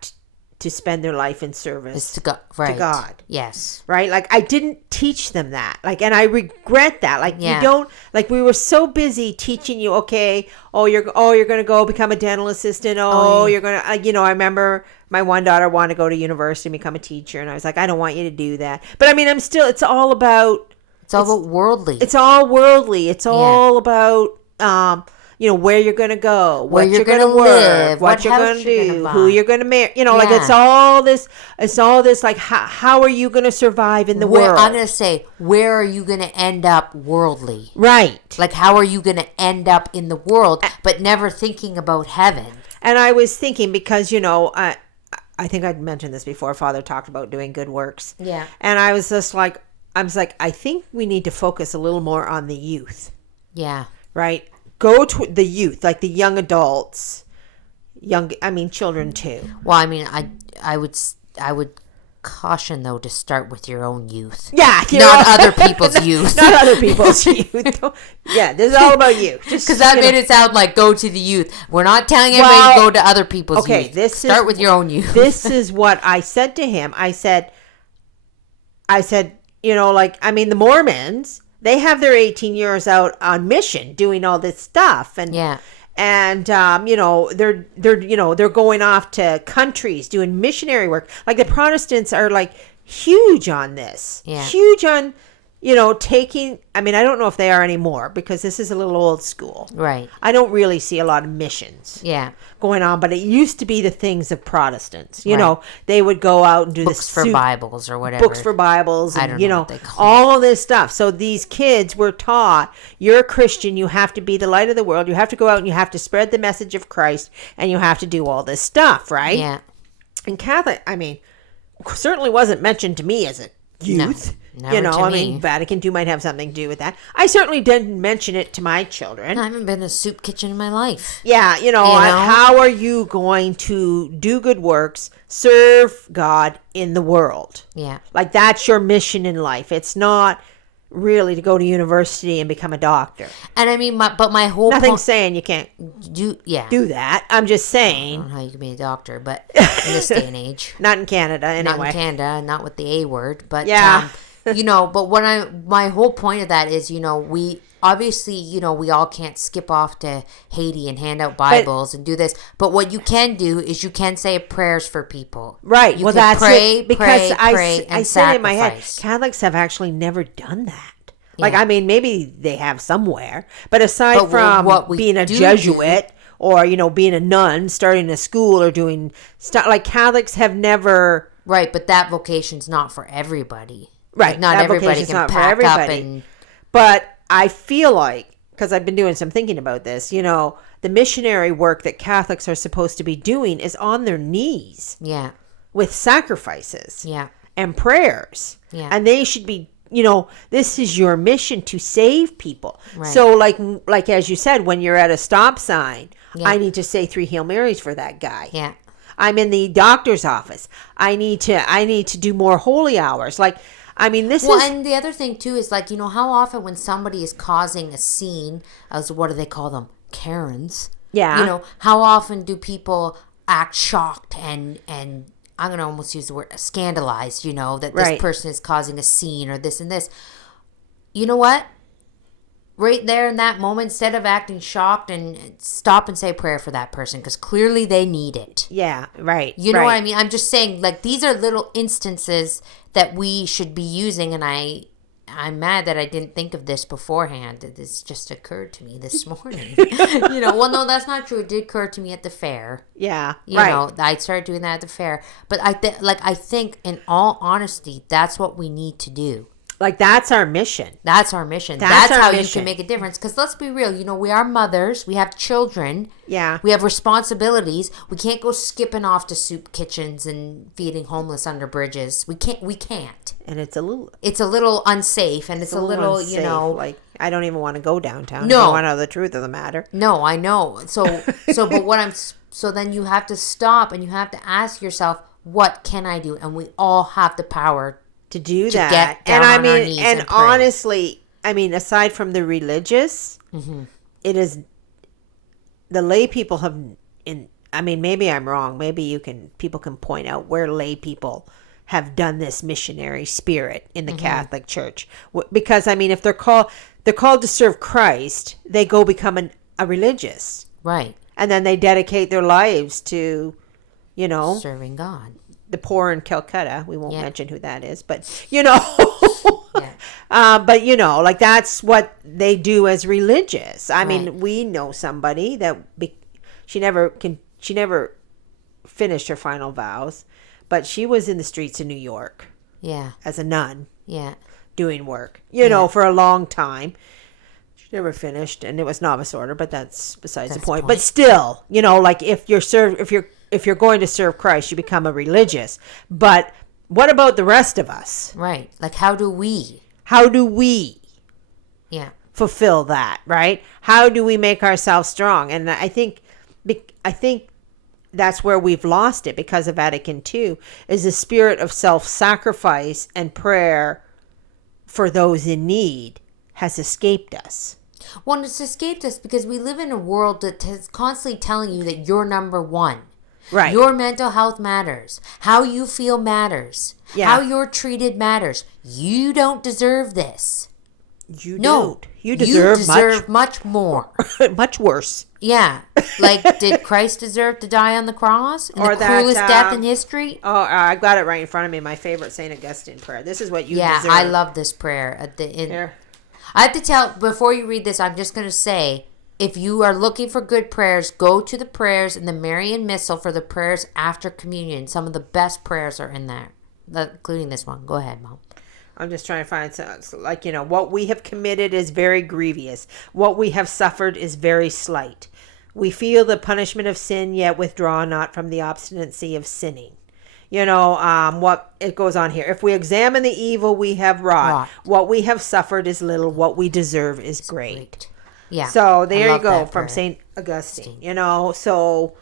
to spend their life in service It's to God. Yes. Right? Like I didn't teach them that. Like, and I regret that. Like Yeah. you don't, like we were so busy teaching you, okay, you're going to go become a dental assistant. You're going to, I remember my one daughter wanted to go to university and become a teacher. And I was like, I don't want you to do that. But I mean, it's all about. It's all about worldly. It's all worldly. It's all about, where you're going to go, what you're going to work, what you're going to do, who you're going to marry. Like it's all this like, how are you going to survive in the world? I'm going to say, where are you going to end up worldly? Right. Like, how are you going to end up in the world, but never thinking about heaven? And I was thinking because, I think I'd mentioned this before. Father talked about doing good works. Yeah. And I was like, I think we need to focus a little more on the youth. Yeah. Right? Go to the youth, like the young adults, children too. Well, I mean, I would caution though to start with your own youth. Yeah, not other people's youth. Not other people's youth. Yeah, this is all about you. Because that made it sound like go to the youth. We're not telling anybody to go to other people's youth. Start with your own youth. This is what I said to him. I said, the Mormons, they have their 18 years out on mission doing all this stuff. And they're going off to countries doing missionary work. Like the Protestants are like huge on this. Yeah. Huge on, taking, I don't know if they are anymore because this is a little old school. Right. I don't really see a lot of missions going on, but it used to be the things of Protestants. They would go out and do books for Bibles or whatever. Books for Bibles. And, I don't know what they call all this stuff. So these kids were taught, you're a Christian, you have to be the light of the world. You have to go out and you have to spread the message of Christ and you have to do all this stuff, right? Yeah. And Catholic, certainly wasn't mentioned to me as a youth. No, Vatican II might have something to do with that. I certainly didn't mention it to my children. I haven't been in a soup kitchen in my life. Yeah, how are you going to do good works, serve God in the world? Yeah. Like that's your mission in life. It's not really to go to university and become a doctor. And my whole Nothing's saying you can't do that. I'm just saying. I don't know how you can be a doctor, but in this day and age. Not in Canada, anyway. Not in Canada, not with the A word, but yeah. But my whole point of that is, we obviously, we all can't skip off to Haiti and hand out Bibles and do this. But what you can do is you can say prayers for people. Right. You can that's pray, it. Because I and said sacrifice. In my head, Catholics have actually never done that. Yeah. Like, maybe they have somewhere. But aside from being a Jesuit or, being a nun, starting a school or doing stuff, like Catholics have never... Right, but that vocation's not for everybody. Right. Like, not everybody can pack up and... But I feel like, because I've been doing some thinking about this, the missionary work that Catholics are supposed to be doing is on their knees. Yeah. With sacrifices. Yeah. And prayers. Yeah. And they should be, this is your mission to save people. Right. So like as you said, when you're at a stop sign, I need to say 3 Hail Marys for that guy. Yeah. I'm in the doctor's office. I need to do more holy hours. Like, this is... Well, and the other thing, too, is, like, how often when somebody is causing a scene, what do they call them? Karens. Yeah. How often do people act shocked and I'm going to almost use the word scandalized, that this person is causing a scene or this and this. You know what? Right there in that moment, instead of acting shocked, and stop and say a prayer for that person because clearly they need it. Yeah, right. You know what I mean? I'm just saying, like, these are little instances that we should be using, and I I'm mad that I didn't think of this beforehand. This just occurred to me this morning. Well, no, that's not true. It did occur to me at the fair. Yeah, I started doing that at the fair. But I think, in all honesty, that's what we need to do. Like, that's our mission. That's our mission. That's how you can make a difference. Because let's be real. We are mothers. We have children. Yeah. We have responsibilities. We can't go skipping off to soup kitchens and feeding homeless under bridges. We can't. And it's a little unsafe. And it's a little, unsafe. Like, I don't even want to go downtown. No. I don't want to know the truth of the matter. No, I know. So then you have to stop and you have to ask yourself, what can I do? And we all have the power to do to that. Get down on our knees and pray. honestly, aside from the religious, it is the lay people have maybe I'm wrong. Maybe people can point out where lay people have done this missionary spirit in the Catholic Church. Because if they're called to serve Christ, they go become a religious. Right. And then they dedicate their lives to, serving God. The poor in Calcutta. We won't mention who that is, but but that's what they do as religious. We know somebody that she never finished her final vows, but she was in the streets of New York. Yeah. As a nun. Yeah. Doing work, for a long time. She never finished, and it was novice order, but that's besides the point. But still, if you're going to serve Christ, you become a religious. But what about the rest of us? Right. Like, how do we fulfill that, right? How do we make ourselves strong? And I think that's where we've lost it because of Vatican II, is the spirit of self-sacrifice and prayer for those in need has escaped us. Well, it's escaped us because we live in a world that is constantly telling you that you're number one. Right. Your mental health matters. How you feel matters. Yeah. How you're treated matters. You don't deserve this. You don't. You deserve much more. Much worse. Yeah. Like, did Christ deserve to die on the cross? In the cruelest death in history? Oh, I got it right in front of me. My favorite St. Augustine prayer. This is what you deserve. Yeah, I love this prayer. Here. I have to tell, before you read this, I'm just going to say, if you are looking for good prayers, go to the prayers in the Marian Missal for the prayers after communion. Some of the best prayers are in there, including this one. Go ahead, Mom. I'm just trying to find what we have committed is very grievous. What we have suffered is very slight. We feel the punishment of sin, yet withdraw not from the obstinacy of sinning. What it goes on here. If we examine the evil we have wrought, what we have suffered is little. What we deserve is great. Yeah. So there you go from St. Augustine. So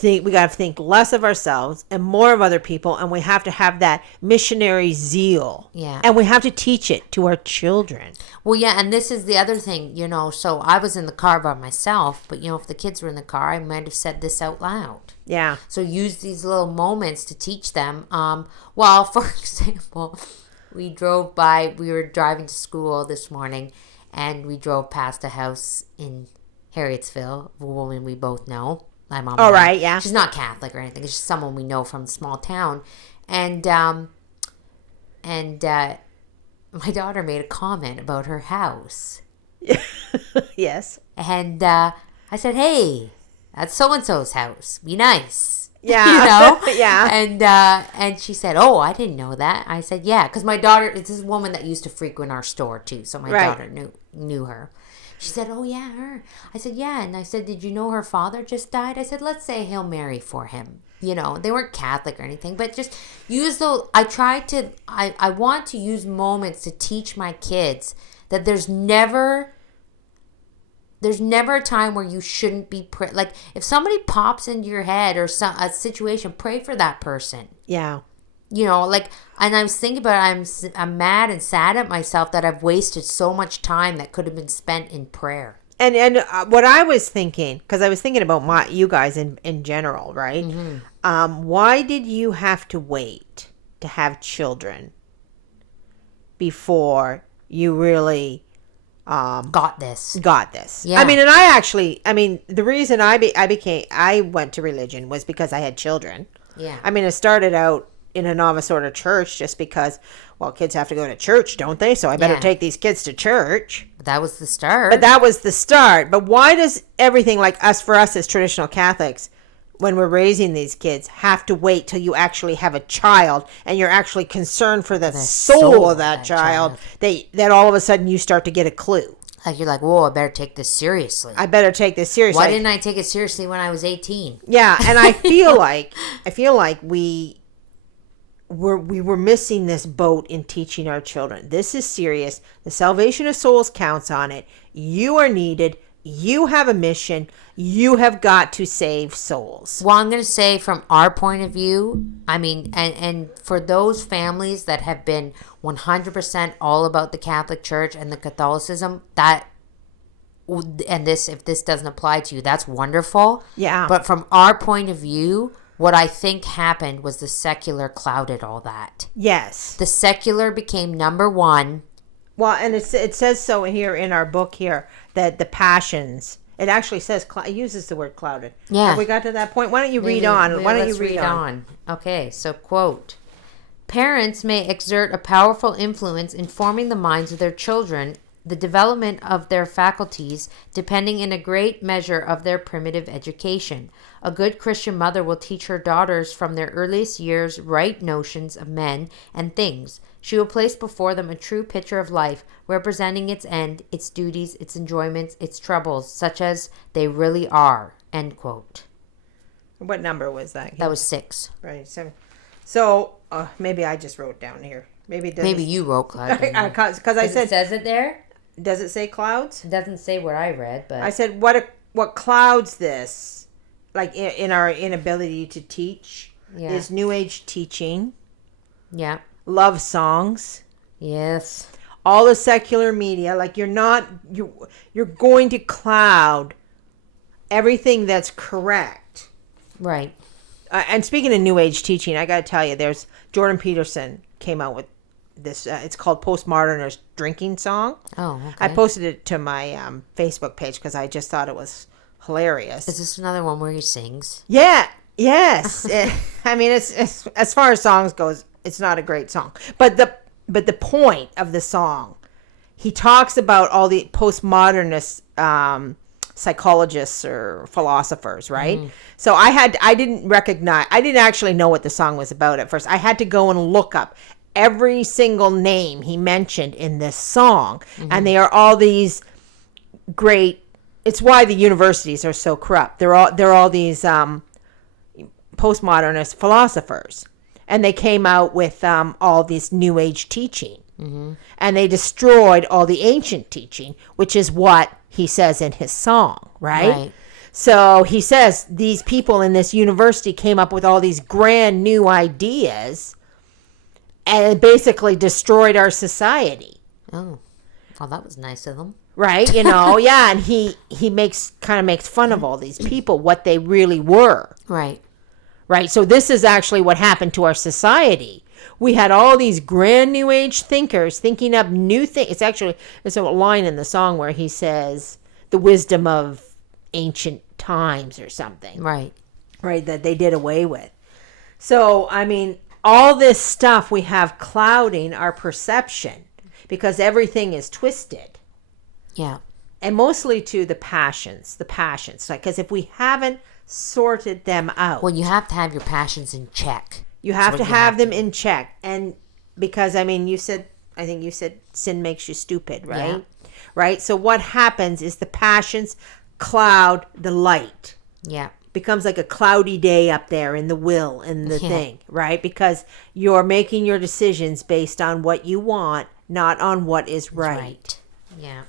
we got to think less of ourselves and more of other people, and we have to have that missionary zeal. Yeah. And we have to teach it to our children. Well, yeah, and this is the other thing, so I was in the car by myself, but if the kids were in the car, I might have said this out loud. Yeah. So use these little moments to teach them. Well, for example, we were driving to school this morning, and we drove past a house in Harrietsville, a woman we both know. My mom. Oh, right, yeah. She's not Catholic or anything. It's just someone we know from a small town. And my daughter made a comment about her house. Yes. And I said, hey, that's so-and-so's house. Be nice. Yeah. Yeah. And she said, oh, I didn't know that. I said, yeah, because my daughter, it's this woman that used to frequent our store too. So my daughter knew her. She said, oh, yeah, her. I said, yeah. And I said, did you know her father just died? I said, let's say Hail Mary for him. They weren't Catholic or anything, but just use those. I want to use moments to teach my kids that there's never a time where you shouldn't be like if somebody pops into your head or a situation, pray for that person. Yeah. And I was thinking about it, I'm mad and sad at myself that I've wasted so much time that could have been spent in prayer. And what I was thinking, because I was thinking about you guys in general, right? Mm-hmm. Why did you have to wait to have children before you really got this? Yeah. The reason I went to religion was because I had children. Yeah. It started out in a novice order church just because, well, kids have to go to church, don't they? So I better take these kids to church. But that was the start. But why does everything like for us as traditional Catholics, when we're raising these kids, have to wait till you actually have a child and you're actually concerned for the soul of that child. That all of a sudden you start to get a clue. Like you're like, whoa, I better take this seriously. Why didn't I take it seriously when I was 18? Yeah, and I feel like we were missing this boat in teaching our children. This is serious. The salvation of souls counts on it. You are needed. You have a mission. You have got to save souls. Well, I'm going to say from our point of view, I mean, and for those families that have been 100% all about the Catholic Church and the Catholicism, if this doesn't apply to you, that's wonderful. Yeah. But from our point of view, what I think happened was the secular clouded all that. Yes. The secular became number one. Well, and it says so here in our book here that the passions, it actually says, it uses the word clouded. Yeah. Have we got to that point? Why don't you read on? Let's read on? Okay, so quote, parents may exert a powerful influence in forming the minds of their children, the development of their faculties, depending in a great measure of their primitive education. A good Christian mother will teach her daughters from their earliest years right notions of men and things. She will place before them a true picture of life, representing its end, its duties, its enjoyments, its troubles, such as they really are. End quote. What number was that? That was 6. Right. So maybe I just wrote down here. Maybe you wrote cloud. Because I said. It says it there? Does it say clouds? It doesn't say what I read, but I said what clouds this, like in our inability to teach, is New Age teaching. Yeah. Love songs. Yes. All the secular media, like you're going to cloud everything that's correct. Right. And speaking of New Age teaching, I got to tell you, there's Jordan Peterson came out with this. It's called Postmodernist Drinking Song. Oh, okay. I posted it to my Facebook page because I just thought it was hilarious. Is this another one where he sings? Yeah. Yes. I mean, it's as far as songs goes, it's not a great song. But the point of the song, he talks about all the postmodernist psychologists or philosophers, right? Mm. So I didn't actually know what the song was about at first. I had to go and look up every single name he mentioned in this song. Mm-hmm. And they are all these great, it's why the universities are so corrupt. They're all these postmodernist philosophers. And they came out with all this New Age teaching. Mm-hmm. And they destroyed all the ancient teaching, which is what he says in his song, right? So he says these people in this university came up with all these grand new ideas and basically destroyed our society. Oh, well, that was nice of them. Right? Yeah. And he makes fun of all these people, what they really were. Right. Right. So this is actually what happened to our society. We had all these grand new age thinkers thinking up new things. It's a line in the song where he says the wisdom of ancient times or something. Right. Right. That they did away with. So, I mean, all this stuff we have clouding our perception because everything is twisted. Yeah. And mostly to the passions. Like, because if we haven't sorted them out. Well, you have to have your passions in check. You have to have them in check. And because, I mean, I think you said sin makes you stupid, right? Yeah. Right? So what happens is the passions cloud the light. Yeah. Becomes like a cloudy day up there in the will and the thing, right? Because you're making your decisions based on what you want, not on what is right. Yeah.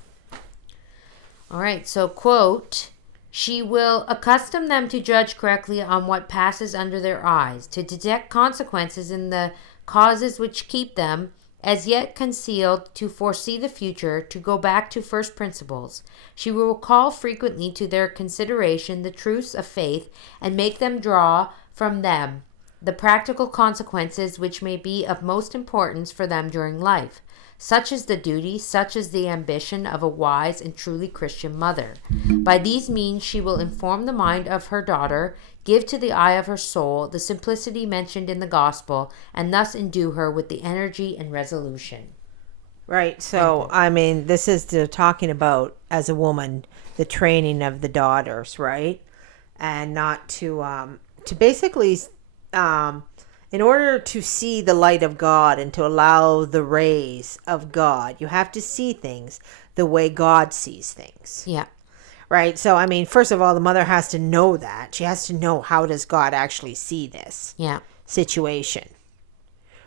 All right. So, quote, she will accustom them to judge correctly on what passes under their eyes, to detect consequences in the causes which keep them as yet concealed, to foresee the future, to go back to first principles. She will call frequently to their consideration the truths of faith and make them draw from them the practical consequences which may be of most importance for them during life. Such is the duty, such is the ambition of a wise and truly Christian mother. By these means she will inform the mind of her daughter, give to the eye of her soul the simplicity mentioned in the gospel, and thus endue her with the energy and resolution. Right. So, I mean, this is talking about, as a woman, the training of the daughters, right? And not to basically, in order to see the light of God and to allow the rays of God, you have to see things the way God sees things. Yeah. Right? So, I mean, first of all, the mother has to know that. She has to know, how does God actually see this situation?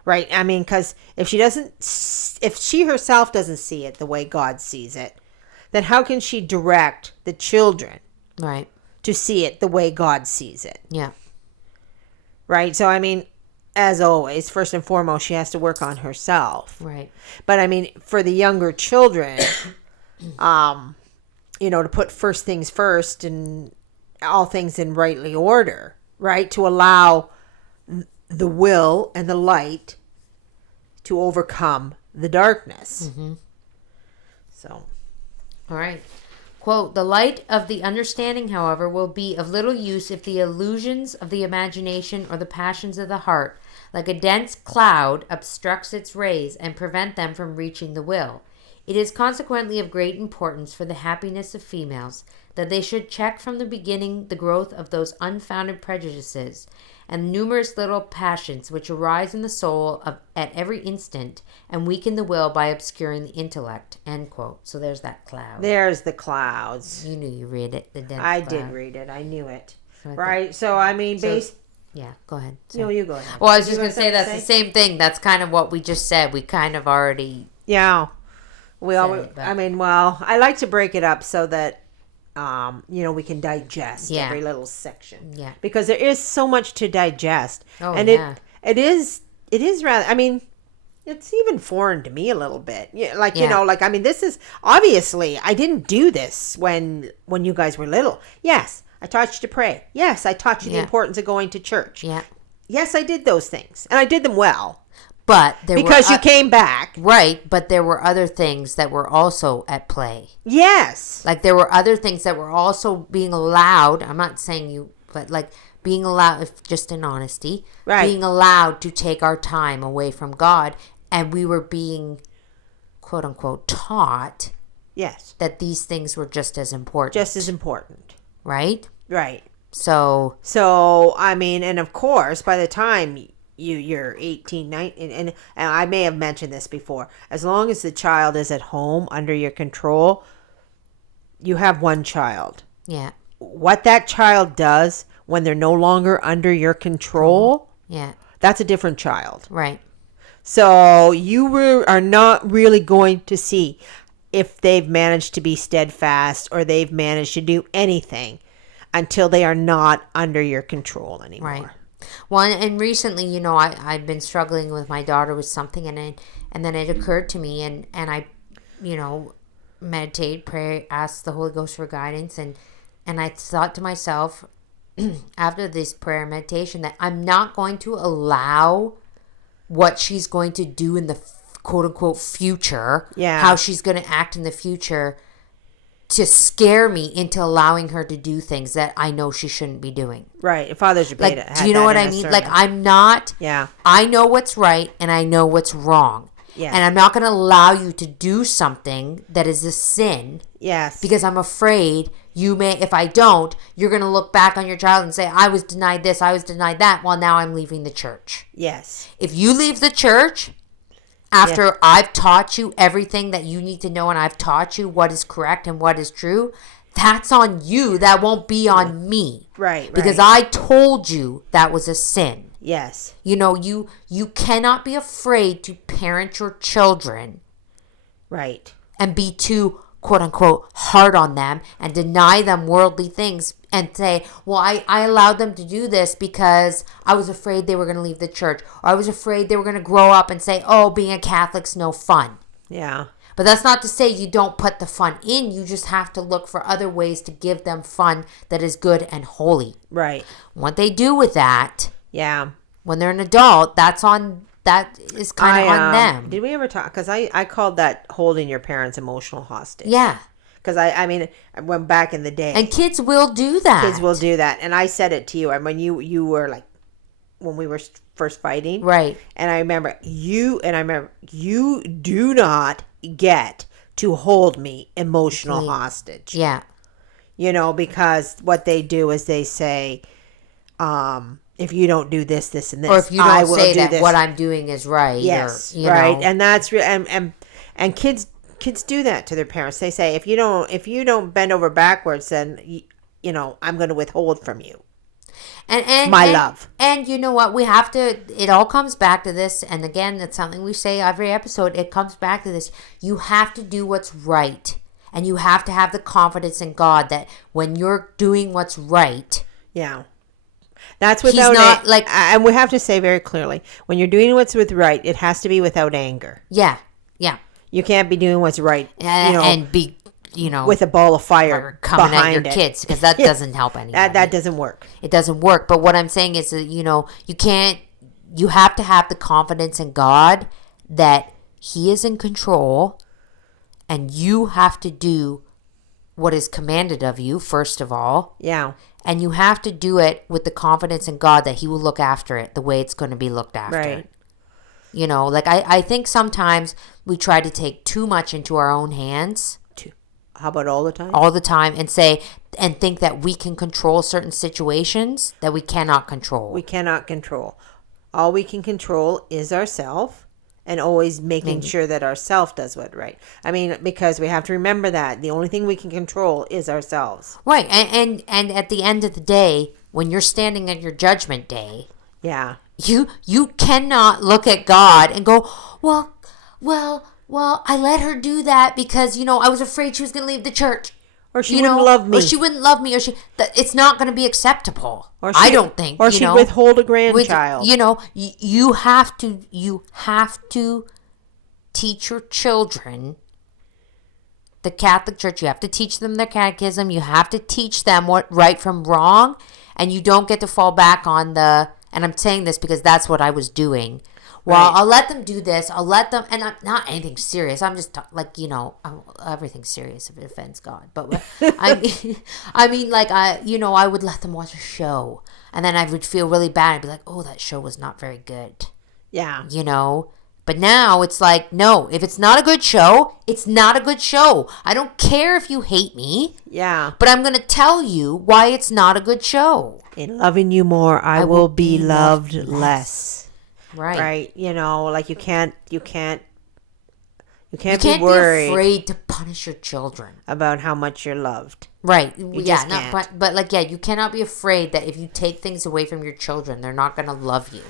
Right? I mean, because if she herself doesn't see it the way God sees it, then how can she direct the children to see it the way God sees it? Yeah. Right? So, I mean, as always, first and foremost, she has to work on herself. Right. But, I mean, for the younger children, to put first things first and all things in rightly order, right? To allow the will and the light to overcome the darkness. Mm-hmm. So. All right. Quote, the light of the understanding, however, will be of little use if the illusions of the imagination or the passions of the heart, like a dense cloud, obstructs its rays and prevent them from reaching the will. It is consequently of great importance for the happiness of females that they should check from the beginning the growth of those unfounded prejudices and numerous little passions which arise in the soul at every instant and weaken the will by obscuring the intellect. End quote. So there's that cloud. There's the clouds. You knew you read it. The dense I cloud. did read it. I knew it. So right? So, I mean, yeah, go ahead. No, you go ahead. Well, I was just going to say that's the same thing. That's kind of what we just said. We kind of already... Yeah. I like to break it up so that, we can digest every little section. Yeah. Because there is so much to digest. Oh, and yeah. it is rather, I mean, it's even foreign to me a little bit. Yeah, this is, obviously, I didn't do this when you guys were little. Yes, I taught you to pray. Yes, I taught you the importance of going to church. Yeah. Yes, I did those things. And I did them well. But because you came back. Right, but there were other things that were also at play. Yes. Like there were other things that were also being allowed. I'm not saying you, but like being allowed, if just in honesty, being allowed to take our time away from God. And we were being, quote unquote, taught. Yes. That these things were just as important. Just as important. Right? Right. So, I mean, and of course, by the time you're 18, 19, and I may have mentioned this before, as long as the child is at home under your control, you have one child. Yeah. What that child does when they're no longer under your control, that's a different child. Right. So you are not really going to see if they've managed to be steadfast or they've managed to do anything until they are not under your control anymore. Right. Well, and recently, I've been struggling with my daughter with something, and then it occurred to me, and I, meditate, pray, ask the Holy Ghost for guidance, and I thought to myself, after this prayer and meditation, that I'm not going to allow what she's going to do in the quote unquote future, how she's going to act in the future, to scare me into allowing her to do things that I know she shouldn't be doing. Right. Father Jabeda. Do you know what I mean? Like, I'm not. Yeah. I know what's right and I know what's wrong. Yeah. And I'm not going to allow you to do something that is a sin. Yes. Because I'm afraid you may, if I don't, you're going to look back on your child and say, I was denied this, I was denied that. Well, now I'm leaving the church. Yes. If you leave the church after I've taught you everything that you need to know and I've taught you what is correct and what is true, that's on you. That won't be on me. Right. Because I told you that was a sin. Yes. You cannot be afraid to parent your children. Right. And be too, quote unquote, hard on them and deny them worldly things and say, well, I allowed them to do this because I was afraid they were going to leave the church. Or I was afraid they were going to grow up and say, oh, being a Catholic's no fun. Yeah. But that's not to say you don't put the fun in. You just have to look for other ways to give them fun that is good and holy. Right. What they do with that, when they're an adult, that's on that is kind of on them. Did we ever talk? Because I called that holding your parents emotional hostage. Yeah. Because I mean, I went back in the day. And kids will do that. Kids will do that. And I said it to you. And when you were like, when we were first fighting. Right. And I remember you do not get to hold me emotional hostage. Yeah. You know, because what they do is they say, if you don't do this, this, and this, or if you don't say that this. what I'm doing is right. Yes, or, right. know. And that's real. And kids do that to their parents. They say, if you don't bend over backwards, then you know I'm going to withhold from you. And love. And you know what? We have to. It all comes back to this. And again, it's something we say every episode. It comes back to this. You have to do what's right. And you have to have the confidence in God that when you're doing what's right. Yeah. That's without not, and we have to say very clearly, when you're doing what's right, it has to be without anger. Yeah. Yeah. You can't be doing what's right, and be, with a ball of fire coming behind at your kids, because that doesn't help anybody. That doesn't work. It doesn't work. But what I'm saying is that, you have to have the confidence in God that He is in control, and you have to do what is commanded of you, first of all. Yeah. And you have to do it with the confidence in God that He will look after it the way it's going to be looked after. Right. I think sometimes we try to take too much into our own hands. How about all the time? All the time, and think that we can control certain situations that we cannot control. We cannot control. All we can control is ourself, and always making sure that ourself does what's right. I mean, because we have to remember that the only thing we can control is ourselves. Right. And at the end of the day, when you're standing at your judgment day, yeah, you cannot look at God and go, well, I let her do that because, I was afraid she was going to leave the church. Or she wouldn't love me. Or she wouldn't love me. It's not going to be acceptable. I don't think. Or she'd withhold a grandchild. You have to teach your children the Catholic Church. You have to teach them their catechism. You have to teach them what right from wrong. And you don't get to fall back on and I'm saying this because that's what I was doing. Well, right. I'll let them do this. I'll let them, and I'm not anything serious. I'm just everything's serious if it offends God. But I would let them watch a show, and then I would feel really bad. I'd be like, oh, that show was not very good. Yeah. But now it's like, no, if it's not a good show, it's not a good show. I don't care if you hate me. Yeah. But I'm going to tell you why it's not a good show. In loving you more, I will be loved less. Right. Like you can't be worried. Be afraid to punish your children about how much you're loved. Right. You just can't. But you cannot be afraid that if you take things away from your children, they're not going to love you.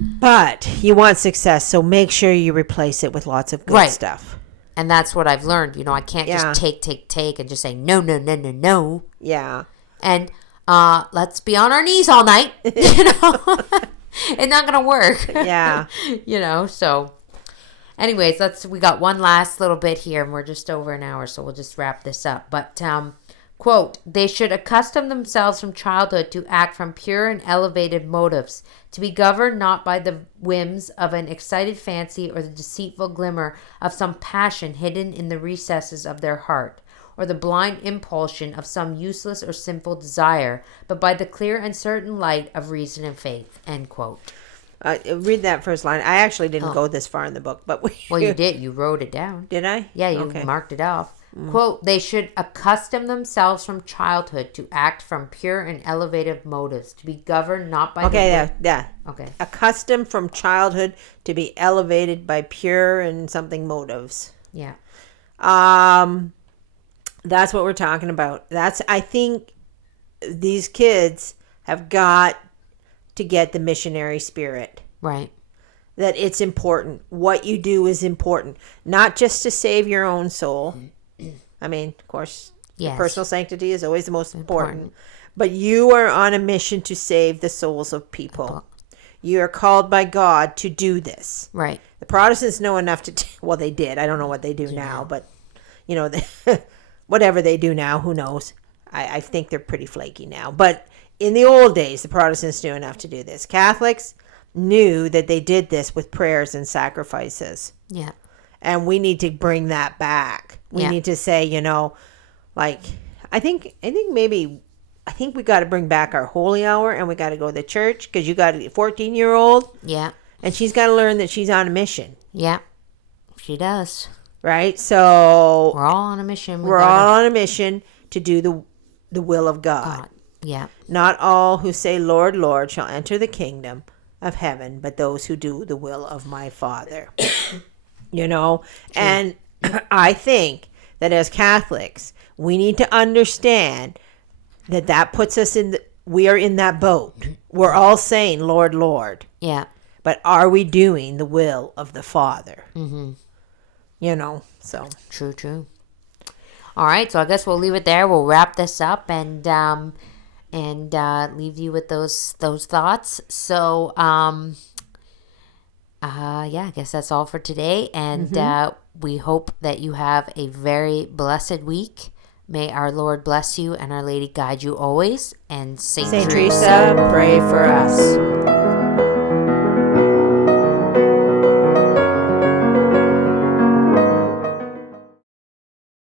But you want success, so make sure you replace it with lots of good stuff. And that's what I've learned. I can't just take and just say no. Yeah. And let's be on our knees all night. It's not gonna work. Yeah. So anyways, we got one last little bit here, and we're just over an hour, so we'll just wrap this up. But quote, they should accustom themselves from childhood to act from pure and elevated motives, to be governed not by the whims of an excited fancy or the deceitful glimmer of some passion hidden in the recesses of their heart, or the blind impulsion of some useless or sinful desire, but by the clear and certain light of reason and faith. End quote. Read that first line. I actually didn't go this far in the book, but well, you did. You wrote it down. Did I? Yeah, you marked it off. Quote, they should accustom themselves from childhood to act from pure and elevated motives, to be governed not by yeah. Okay. Accustomed from childhood to be elevated by pure and something motives. Yeah. That's what we're talking about. I think these kids have got to get the missionary spirit. Right. That it's important. What you do is important. Not just to save your own soul. I mean, of course, your personal sanctity is always the most important. But you are on a mission to save the souls of people. You are called by God to do this. Right. The Protestants know enough to... well, they did. I don't know what they do now, but, whatever they do now, who knows? I think they're pretty flaky now. But in the old days, the Protestants knew enough to do this. Catholics, knew that they did this with prayers and sacrifices. Yeah. And we need to bring that back. We need to say, like, I think we got to bring back our holy hour, and we got to go to the church, because you got a 14-year-old. Yeah. And she's got to learn that she's on a mission. Yeah. She does. Right? So we're all on a mission. We're all on a mission to do the will of God. Yeah. Not all who say, Lord, Lord, shall enter the kingdom of heaven, but those who do the will of my Father. And I think that as Catholics, we need to understand that puts us we are in that boat. We're all saying, Lord, Lord. Yeah. But are we doing the will of the Father? Mm-hmm. So. True. All right, so I guess we'll leave it there. We'll wrap this up and leave you with those thoughts. So, I guess that's all for today. And we hope that you have a very blessed week. May our Lord bless you and Our Lady guide you always. And Saint Teresa, pray for us.